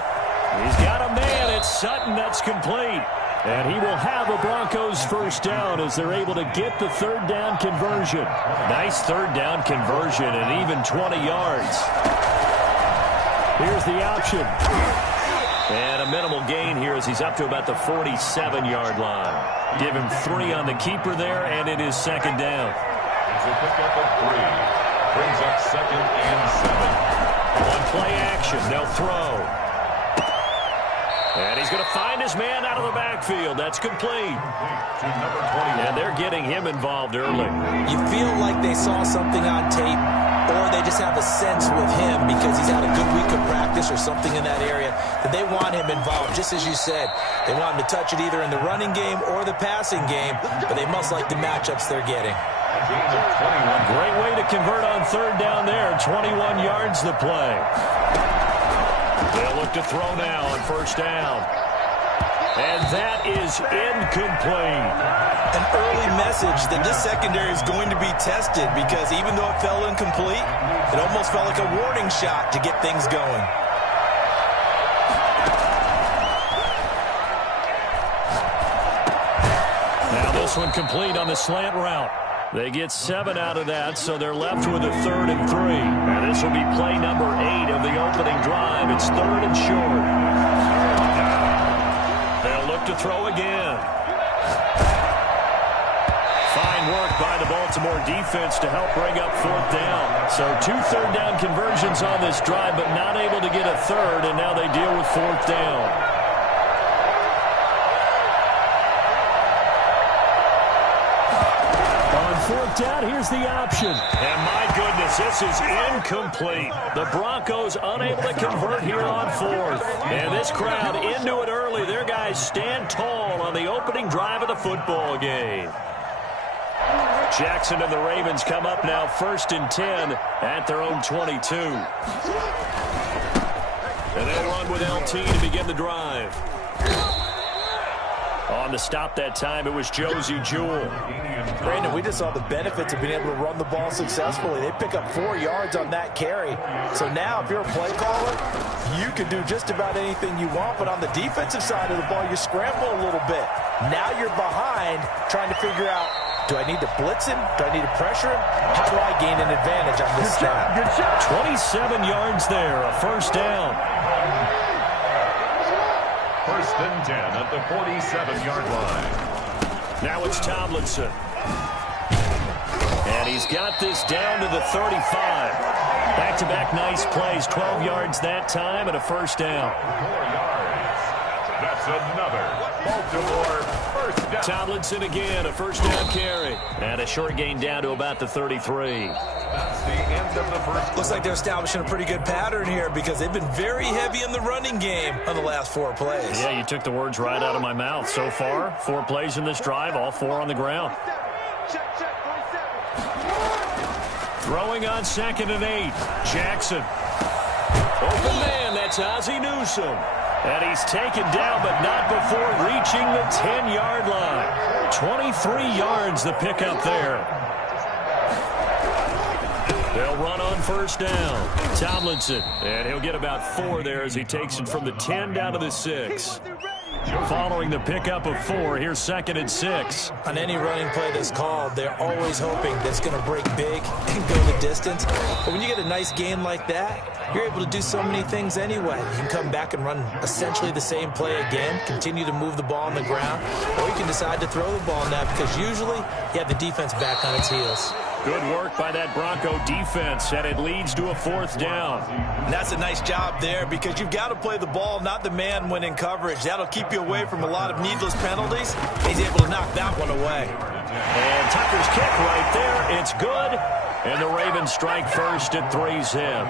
He's got a man. It's Sutton. That's complete. And he will have a Broncos 1st down as they're able to get the 3rd down conversion. Nice 3rd down conversion and even 20 yards. Here's the option. And a minimal gain here as he's up to about the 47-yard line. Give him 3 on the keeper there, and it is 2nd down. It's a pickup of 3. Brings up 2nd and 7. On play action, they'll throw. And he's going to find his man out of the backfield. That's complete. And they're getting him involved early. You feel like they saw something on tape, or they just have a sense with him because he's had a good week of practice or something in that area that they want him involved. Just as you said, they want him to touch it either in the running game or the passing game, but they must like the matchups they're getting. Great way to convert on third down there. 21 yards to play. They'll look to throw now on first down. And that is incomplete. An early message that this secondary is going to be tested because even though it fell incomplete, it almost felt like a warning shot to get things going. Now this one complete on the slant route. They get 7 out of that, so they're left with a 3rd and 3. And this will be play number 8 of the opening drive. It's 3rd and short. They'll look to throw again. Fine work by the Baltimore defense to help bring up 4th down. So 2 third down conversions on this drive, but not able to get a 3rd, and now they deal with 4th down. Fourth down, here's the option. And my goodness, this is incomplete. The Broncos unable to convert here on 4th. And this crowd into it early. Their guys stand tall on the opening drive of the football game. Jackson and the Ravens come up now 1st and 10 at their own 22. And they'll run with LT to begin the drive. On the stop that time, it was Josie Jewell. Brandon, we just saw the benefits of being able to run the ball successfully. They pick up 4 yards on that carry. So now, if you're a play caller, you can do just about anything you want. But on the defensive side of the ball, you scramble a little bit. Now you're behind trying to figure out, do I need to blitz him? Do I need to pressure him? How do I gain an advantage on this snap? Good shot. 27 yards there, a 1st down. 1st and 10 at the 47-yard line. Now it's Tomlinson. And he's got this down to the 35. Back-to-back nice plays, 12 yards that time and a 1st down. 4 yards. That's another Baltimore 1st down. Tomlinson again, a 1st down carry. And a short gain down to about the 33. That's the end of the first. Looks like they're establishing a pretty good pattern here because they've been very heavy in the running game on the last 4 plays. Yeah, you took the words right out of my mouth. So far, 4 plays in this drive, all 4 on the ground. Throwing on 2nd and 8. Jackson. Open man, that's Ozzie Newsome. And he's taken down, but not before reaching the 10-yard line. 23 yards the pickup there. They'll run on 1st down. Tomlinson, and he'll get about 4 there as he takes it from the 10 down to the 6. Following the pickup of 4, here's 2nd and 6. On any running play that's called, they're always hoping that it's going to break big and go the distance. But when you get a nice gain like that, you're able to do so many things anyway. You can come back and run essentially the same play again, continue to move the ball on the ground, or you can decide to throw the ball now because usually you have the defense back on its heels. Good work by that Bronco defense, and it leads to a 4th down. And that's a nice job there because you've got to play the ball, not the man when in coverage. That'll keep you away from a lot of needless penalties. He's able to knock that one away. And Tucker's kick right there. It's good. And the Ravens strike first at 3's him.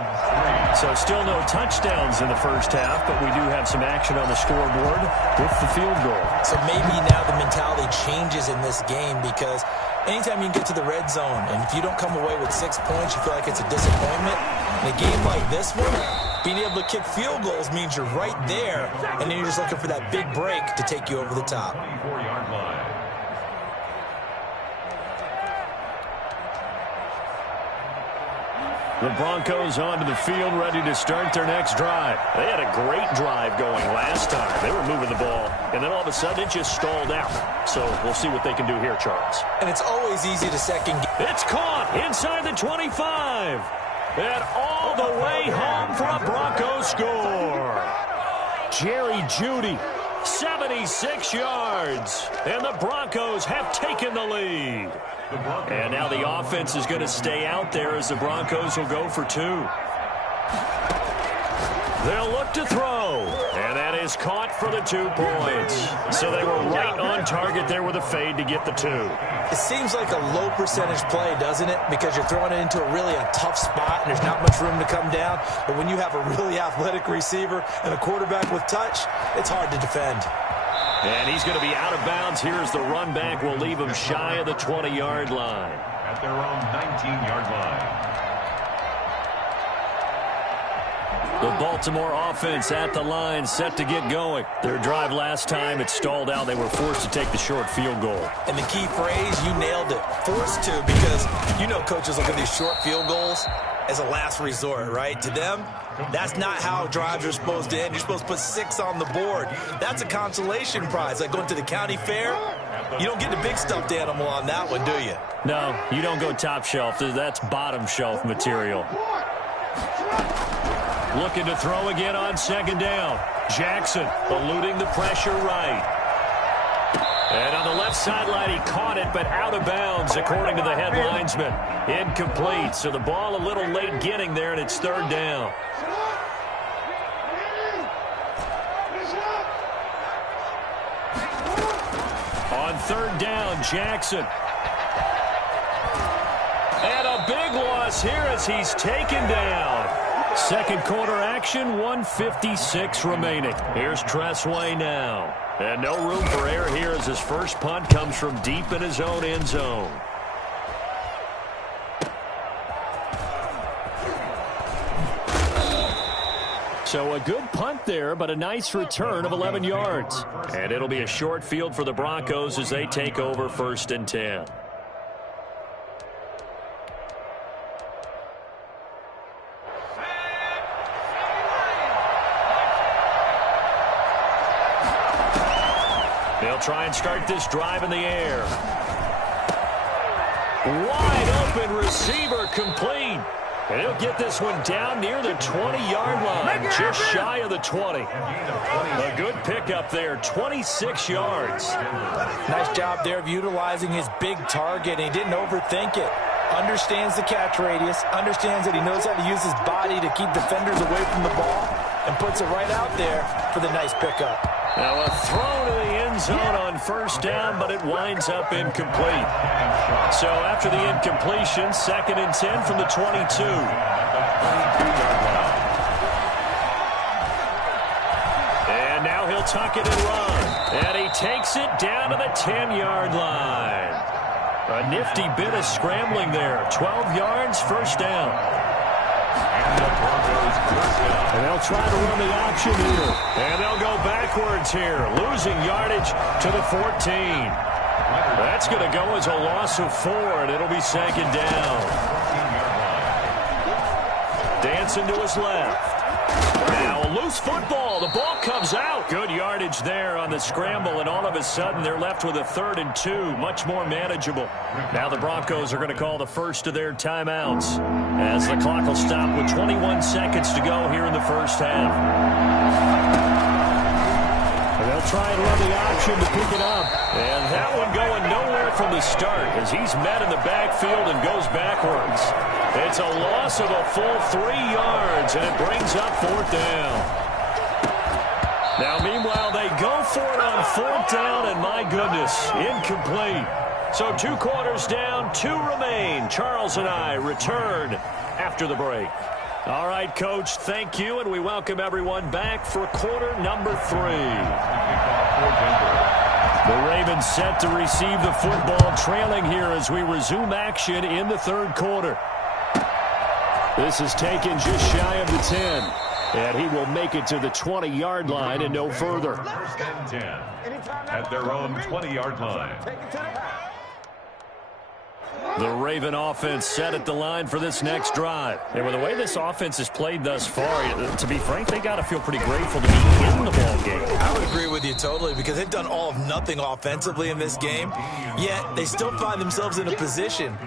So still no touchdowns in the first half, but we do have some action on the scoreboard with the field goal. So maybe now the mentality changes in this game because anytime you can get to the red zone, and if you don't come away with 6 points, you feel like it's a disappointment. In a game like this one, being able to kick field goals means you're right there, and then you're just looking for that big break to take you over the top. 24-yard line. The Broncos onto the field, ready to start their next drive. They had a great drive going last time. They were moving the ball, and then all of a sudden it just stalled out. So we'll see what they can do here, Charles. And it's always easy to second. It's caught inside the 25. And all the way home for a Bronco score. Jerry Jeudy, 76 yards. And the Broncos have taken the lead. And now the offense is going to stay out there as the Broncos will go for 2. They'll look to throw, and that is caught for the 2 points. So they were right on target there with a fade to get the 2. It seems like a low percentage play, doesn't it? Because you're throwing it into a tough spot, and there's not much room to come down. But when you have a really athletic receiver and a quarterback with touch, it's hard to defend. And he's going to be out of bounds. Here's the run back. Will leave him shy of the 20-yard line. At their own 19-yard line. The Baltimore offense at the line, set to get going. Their drive last time, it stalled out. They were forced to take the short field goal. And the key phrase, you nailed it. Forced to, because you know coaches look at these short field goals as a last resort, right? To them, that's not how drives are supposed to end. You're supposed to put 6 on the board. That's a consolation prize. Like going to the county fair, you don't get the big stuffed animal on that one, do you? No, you don't go top shelf. That's bottom shelf material. Looking to throw again on second down. Jackson eluding the pressure right. And on the left sideline, he caught it, but out of bounds, according to the head linesman. Incomplete, so the ball a little late getting there, and it's third down. On third down, Jackson. And a big loss here as he's taken down. Second quarter action, 1:56 remaining. Here's Tressway now. And no room for error here as his first punt comes from deep in his own end zone. So a good punt there, but a nice return of 11 yards. And it'll be a short field for the Broncos as they take over 1st and 10. They'll try and start this drive in the air. Wide open receiver complete. And he'll get this one down near the 20-yard line, just shy of the 20. A good pickup there, 26 yards. Nice job there of utilizing his big target, and he didn't overthink it. Understands the catch radius, understands that he knows how to use his body to keep defenders away from the ball, and puts it right out there for the nice pickup. Now a throw to the end zone on first down, but it winds up incomplete. So after the incompletion, 2nd and 10 from the 22. And now he'll tuck it and run. And he takes it down to the 10-yard line. A nifty bit of scrambling there. 12 yards, first down. And they'll try to run the option here. And they'll go backwards here, losing yardage to the 14. That's going to go as a loss of 4, and it'll be 2nd down. Dancing to his left. Now a loose football. The ball comes out. Good yardage there on the scramble, and all of a sudden they're left with a 3rd and 2. Much more manageable. Now the Broncos are going to call the first of their timeouts as the clock will stop with 21 seconds to go here in the first half. And they'll try and run the option to pick it up. And that one going nowhere from the start as he's met in the backfield and goes backwards. It's a loss of a full 3 yards, and it brings up 4th down. Now, meanwhile, they go for it on 4th down, and my goodness, incomplete. So 2 quarters down, 2 remain. Charles and I return after the break. All right, Coach, thank you, and we welcome everyone back for quarter number 3. The Ravens set to receive the football, trailing here as we resume action in the 3rd quarter. This is taken just shy of the 10. And he will make it to the 20-yard line and no further. 1st and 10 at their own 20-yard line. The Raven offense set at the line for this next drive. And with the way this offense has played thus far, to be frank, they got to feel pretty grateful to be in the ball game. I would agree with you totally because they've done all of nothing offensively in this game, yet they still find themselves in a position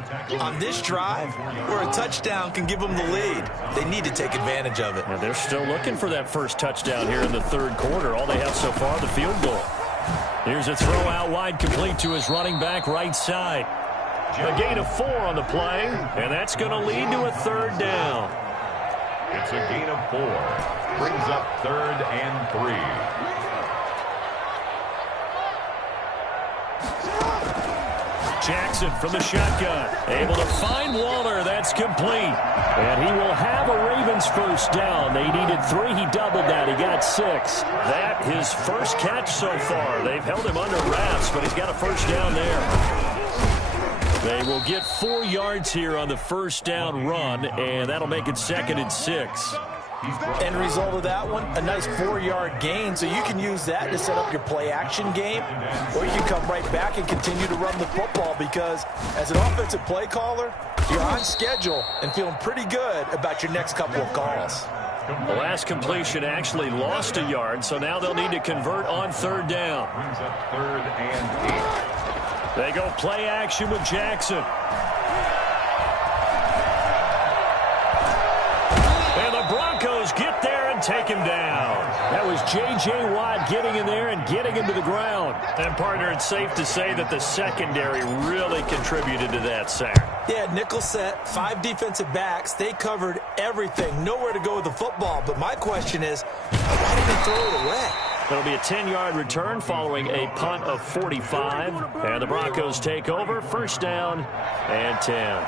on this drive where a touchdown can give them the lead. They need to take advantage of it. And they're still looking for that first touchdown here in the 3rd quarter. All they have so far, the field goal. Here's a throw out wide complete to his running back right side. A gain of 4 on the play, and that's going to lead to a 3rd down. It's a gain of 4. Brings up 3rd and 3. Jackson from the shotgun. Able to find Waller. That's complete. And he will have a Ravens first down. They needed 3. He doubled that. He got 6. That his first catch so far. They've held him under wraps, but he's got a first down there. They will get 4 yards here on the first down run, and that'll make it 2nd and 6. End result of that one, a nice 4-yard gain, so you can use that to set up your play-action game, or you can come right back and continue to run the football because as an offensive play caller, you're on schedule and feeling pretty good about your next couple of calls. The last completion actually lost a yard, so now they'll need to convert on 3rd down. Brings up 3rd and 8. They go play action with Jackson. And the Broncos get there and take him down. That was J.J. Watt getting in there and getting him to the ground. And, partner, it's safe to say that the secondary really contributed to that sack. Yeah, nickel set, 5 defensive backs. They covered everything. Nowhere to go with the football. But my question is, why did they throw it away? It'll be a 10-yard return following a punt of 45. And the Broncos take over. First down and 10.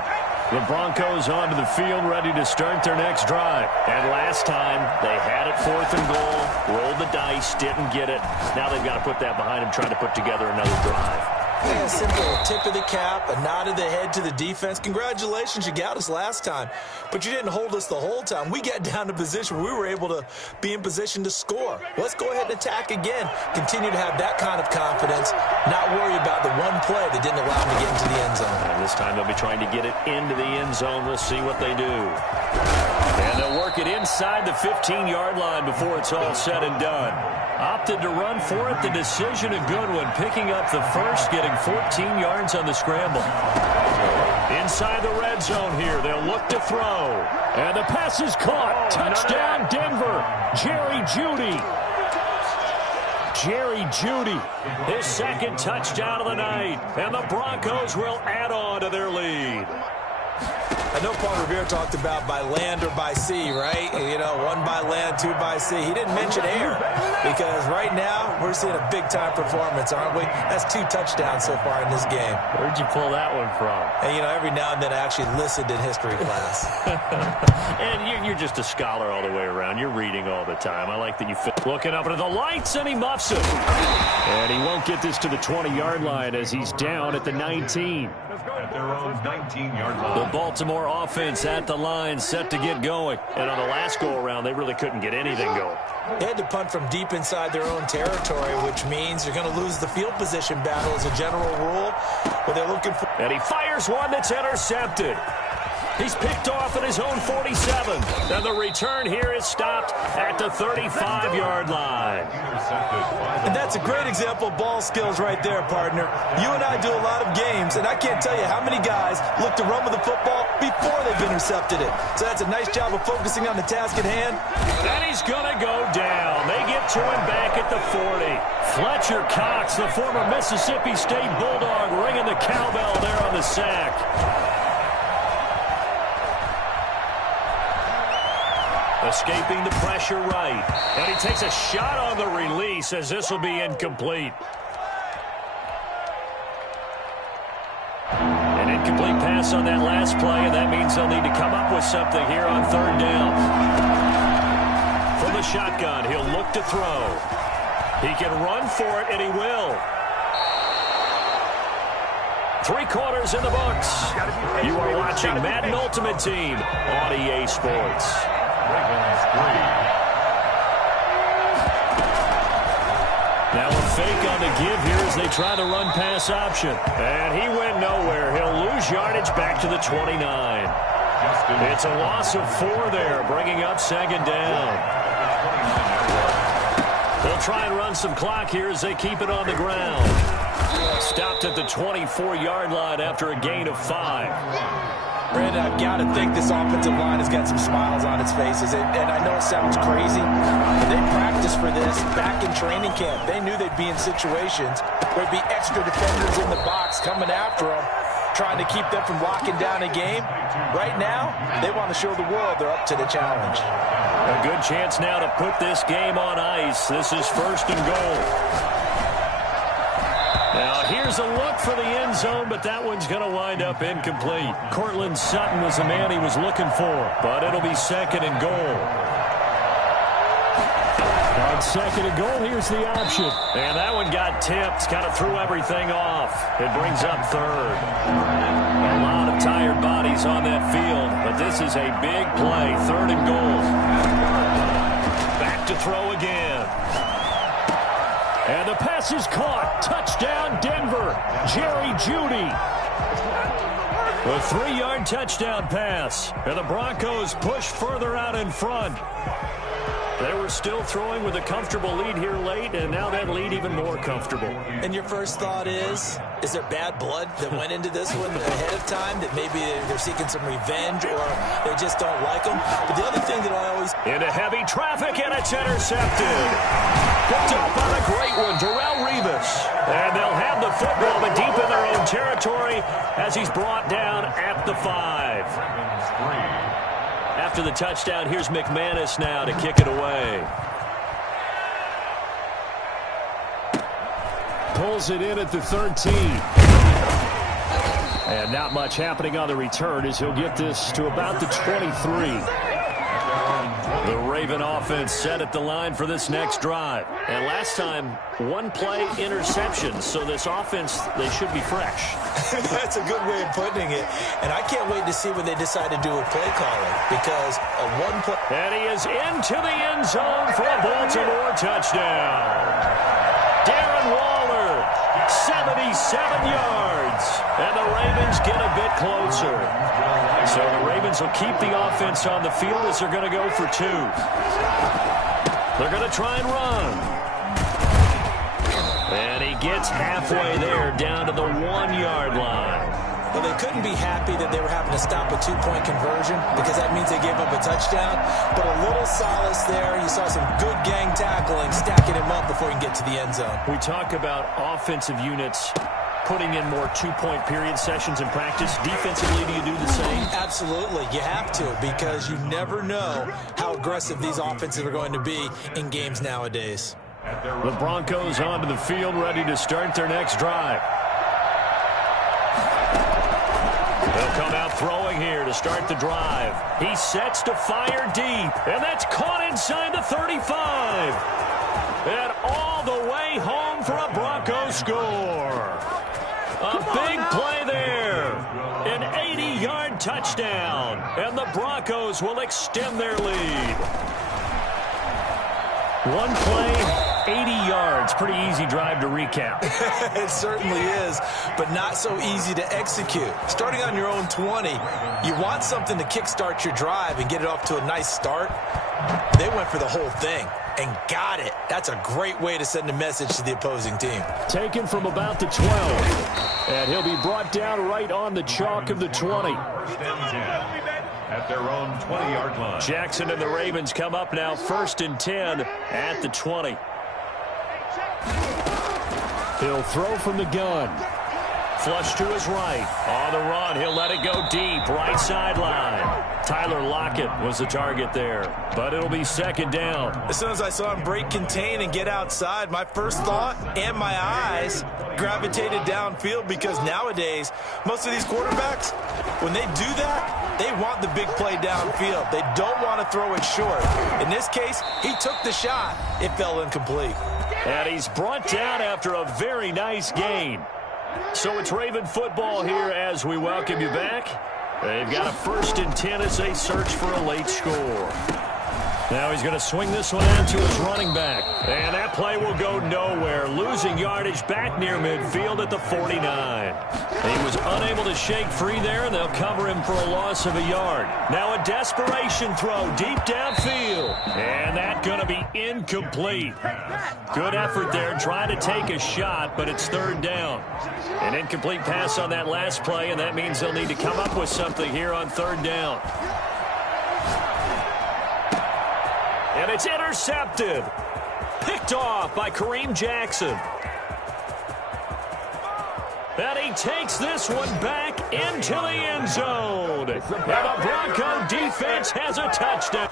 The Broncos onto the field ready to start their next drive. And last time, they had it 4th and goal, rolled the dice, didn't get it. Now they've got to put that behind them, trying to put together another drive. Yeah, simple tip of the cap, a nod of the head to the defense. Congratulations, you got us last time. But you didn't hold us the whole time. We got down to position where we were able to be in position to score. Let's go ahead and attack again. Continue to have that kind of confidence, not worry about the one play that didn't allow them to get into the end zone. And this time they'll be trying to get it into the end zone. We'll see what they do. And they'll work it inside the 15-yard line before it's all said and done. Opted to run for it. The decision a good one. Picking up the first, getting 14 yards on the scramble. Inside the red zone here. They'll look to throw. And the pass is caught. Touchdown, Denver. Jerry Jeudy. Jerry Jeudy, his 2nd touchdown of the night. And the Broncos will add on to their lead. I know Paul Revere talked about by land or by sea, right? You know, 1 by land, 2 by sea. He didn't mention air because right now we're seeing a big-time performance, aren't we? That's 2 touchdowns so far in this game. Where'd you pull that one from? And, you know, every now and then I actually listened in history class. And you're just a scholar all the way around. You're reading all the time. I like that you fit. Looking up into the lights, and he muffs it. And he won't get this to the 20-yard line as he's down at the 19. At their own 19-yard line. The Baltimore offense at the line, set to get going. And on the last go-around, they really couldn't get anything going. They had to punt from deep inside their own territory, which means you're going to lose the field position battle as a general rule. But they're looking for... And he fires one that's intercepted. He's picked off at his own 47. And the return here is stopped at the 35-yard line. And that's a great example of ball skills right there, partner. You and I do a lot of games, and I can't tell you how many guys look to run with the football before they've intercepted it. So that's a nice job of focusing on the task at hand. And he's going to go down. They get to him back at the 40. Fletcher Cox, the former Mississippi State Bulldog, ringing the cowbell there on the sack. Escaping the pressure right. And he takes a shot on the release as this will be incomplete. An incomplete pass on that last play, and that means they'll need to come up with something here on 3rd down. From the shotgun, he'll look to throw. He can run for it, and he will. 3 quarters in the books. You are watching Madden Ultimate Team on EA Sports. Now a fake on the give here as they try to run pass option. And he went nowhere. He'll lose yardage back to the 29. It's a loss of 4 there, bringing up 2nd down. They'll try and run some clock here as they keep it on the ground. Stopped at the 24-yard line after a gain of 5. Brandon, I've got to think this offensive line has got some smiles on its faces. And I know it sounds crazy, but they practiced for this back in training camp. They knew they'd be in situations where there'd be extra defenders in the box coming after them, trying to keep them from locking down a game. Right now, they want to show the world they're up to the challenge. A good chance now to put this game on ice. This is 1st and goal. Now, here's a look for the end zone, but that one's going to wind up incomplete. Cortland Sutton was the man he was looking for, but it'll be 2nd and goal. On 2nd and goal, here's the option. And that one got tipped, kind of threw everything off. It brings up 3rd. A lot of tired bodies on that field, but this is a big play. 3rd and goal. Back to throw again. And the pass is caught. Touchdown, Denver. Jerry Jeudy. A 3-yard touchdown pass. And the Broncos push further out in front. They were still throwing with a comfortable lead here late, and now that lead even more comfortable. And your first thought is there bad blood that went into this one ahead of time, that maybe they're seeking some revenge or they just don't like them? But the other thing that I always... Into heavy traffic, and it's intercepted. Picked up on a great one, Darrelle Revis. And they'll have the football, but deep in their own territory as he's brought down at the 5. After the touchdown, here's McManus now to kick it away. Pulls it in at the 13. And not much happening on the return as he'll get this to about the 23. The Raven offense set at the line for this next drive. And last time, 1-play interception. So this offense, they should be fresh. That's a good way of putting it. And I can't wait to see when they decide to do a play calling, because a 1-play... And he is into the end zone for a Baltimore touchdown. Darren Waller, 77 yards. And the Ravens get a bit closer. So the Ravens will keep the offense on the field as they're going to go for 2. They're going to try and run. And he gets halfway there, down to the 1-yard line. Well, they couldn't be happy that they were having to stop a 2-point conversion, because that means they gave up a touchdown. But a little solace there. You saw some good gang tackling, stacking him up before he can get to the end zone. We talk about offensive units putting in more 2-point period sessions in practice. Defensively, do you do the same? Absolutely. You have to, because you never know how aggressive these offenses are going to be in games nowadays. The Broncos onto the field, ready to start their next drive. They'll come out throwing here to start the drive. He sets to fire deep, and that's caught inside the 35. And all the way home for a Broncos score. A big play there. An 80-yard touchdown. And the Broncos will extend their lead. 1 play, 80 yards. Pretty easy drive to recap. It certainly is, but not so easy to execute. Starting on your own 20, you want something to kickstart your drive and get it off to a nice start. They went for the whole thing and got it. That's a great way to send a message to the opposing team. Taken from about the 12. And he'll be brought down right on the chalk of the 20. At their own 20-yard line. Jackson and the Ravens come up now, 1st and 10 at the 20. He'll throw from the gun. Flush to his right. On the run, he'll let it go deep. Right sideline. Tyler Lockett was the target there, but it'll be 2nd down. As soon as I saw him break contain and get outside, my first thought and my eyes gravitated downfield, because nowadays, most of these quarterbacks, when they do that, they want the big play downfield. They don't want to throw it short. In this case, he took the shot. It fell incomplete. And he's brought down after a very nice gain. So it's Raven football here as we welcome you back. They've got a 1st and 10 as they search for a late score. Now he's going to swing this one out to his running back. And that play will go nowhere. Losing yardage back near midfield at the 49. He was unable to shake free there, and they'll cover him for a loss of a yard. Now a desperation throw deep downfield. And that's going to be incomplete. Good effort there trying to take a shot, but it's 3rd down. An incomplete pass on that last play, and that means they'll need to come up with something here on 3rd down. And it's intercepted. Picked off by Kareem Jackson. And he takes this one back into the end zone. And the Bronco defense has a touchdown.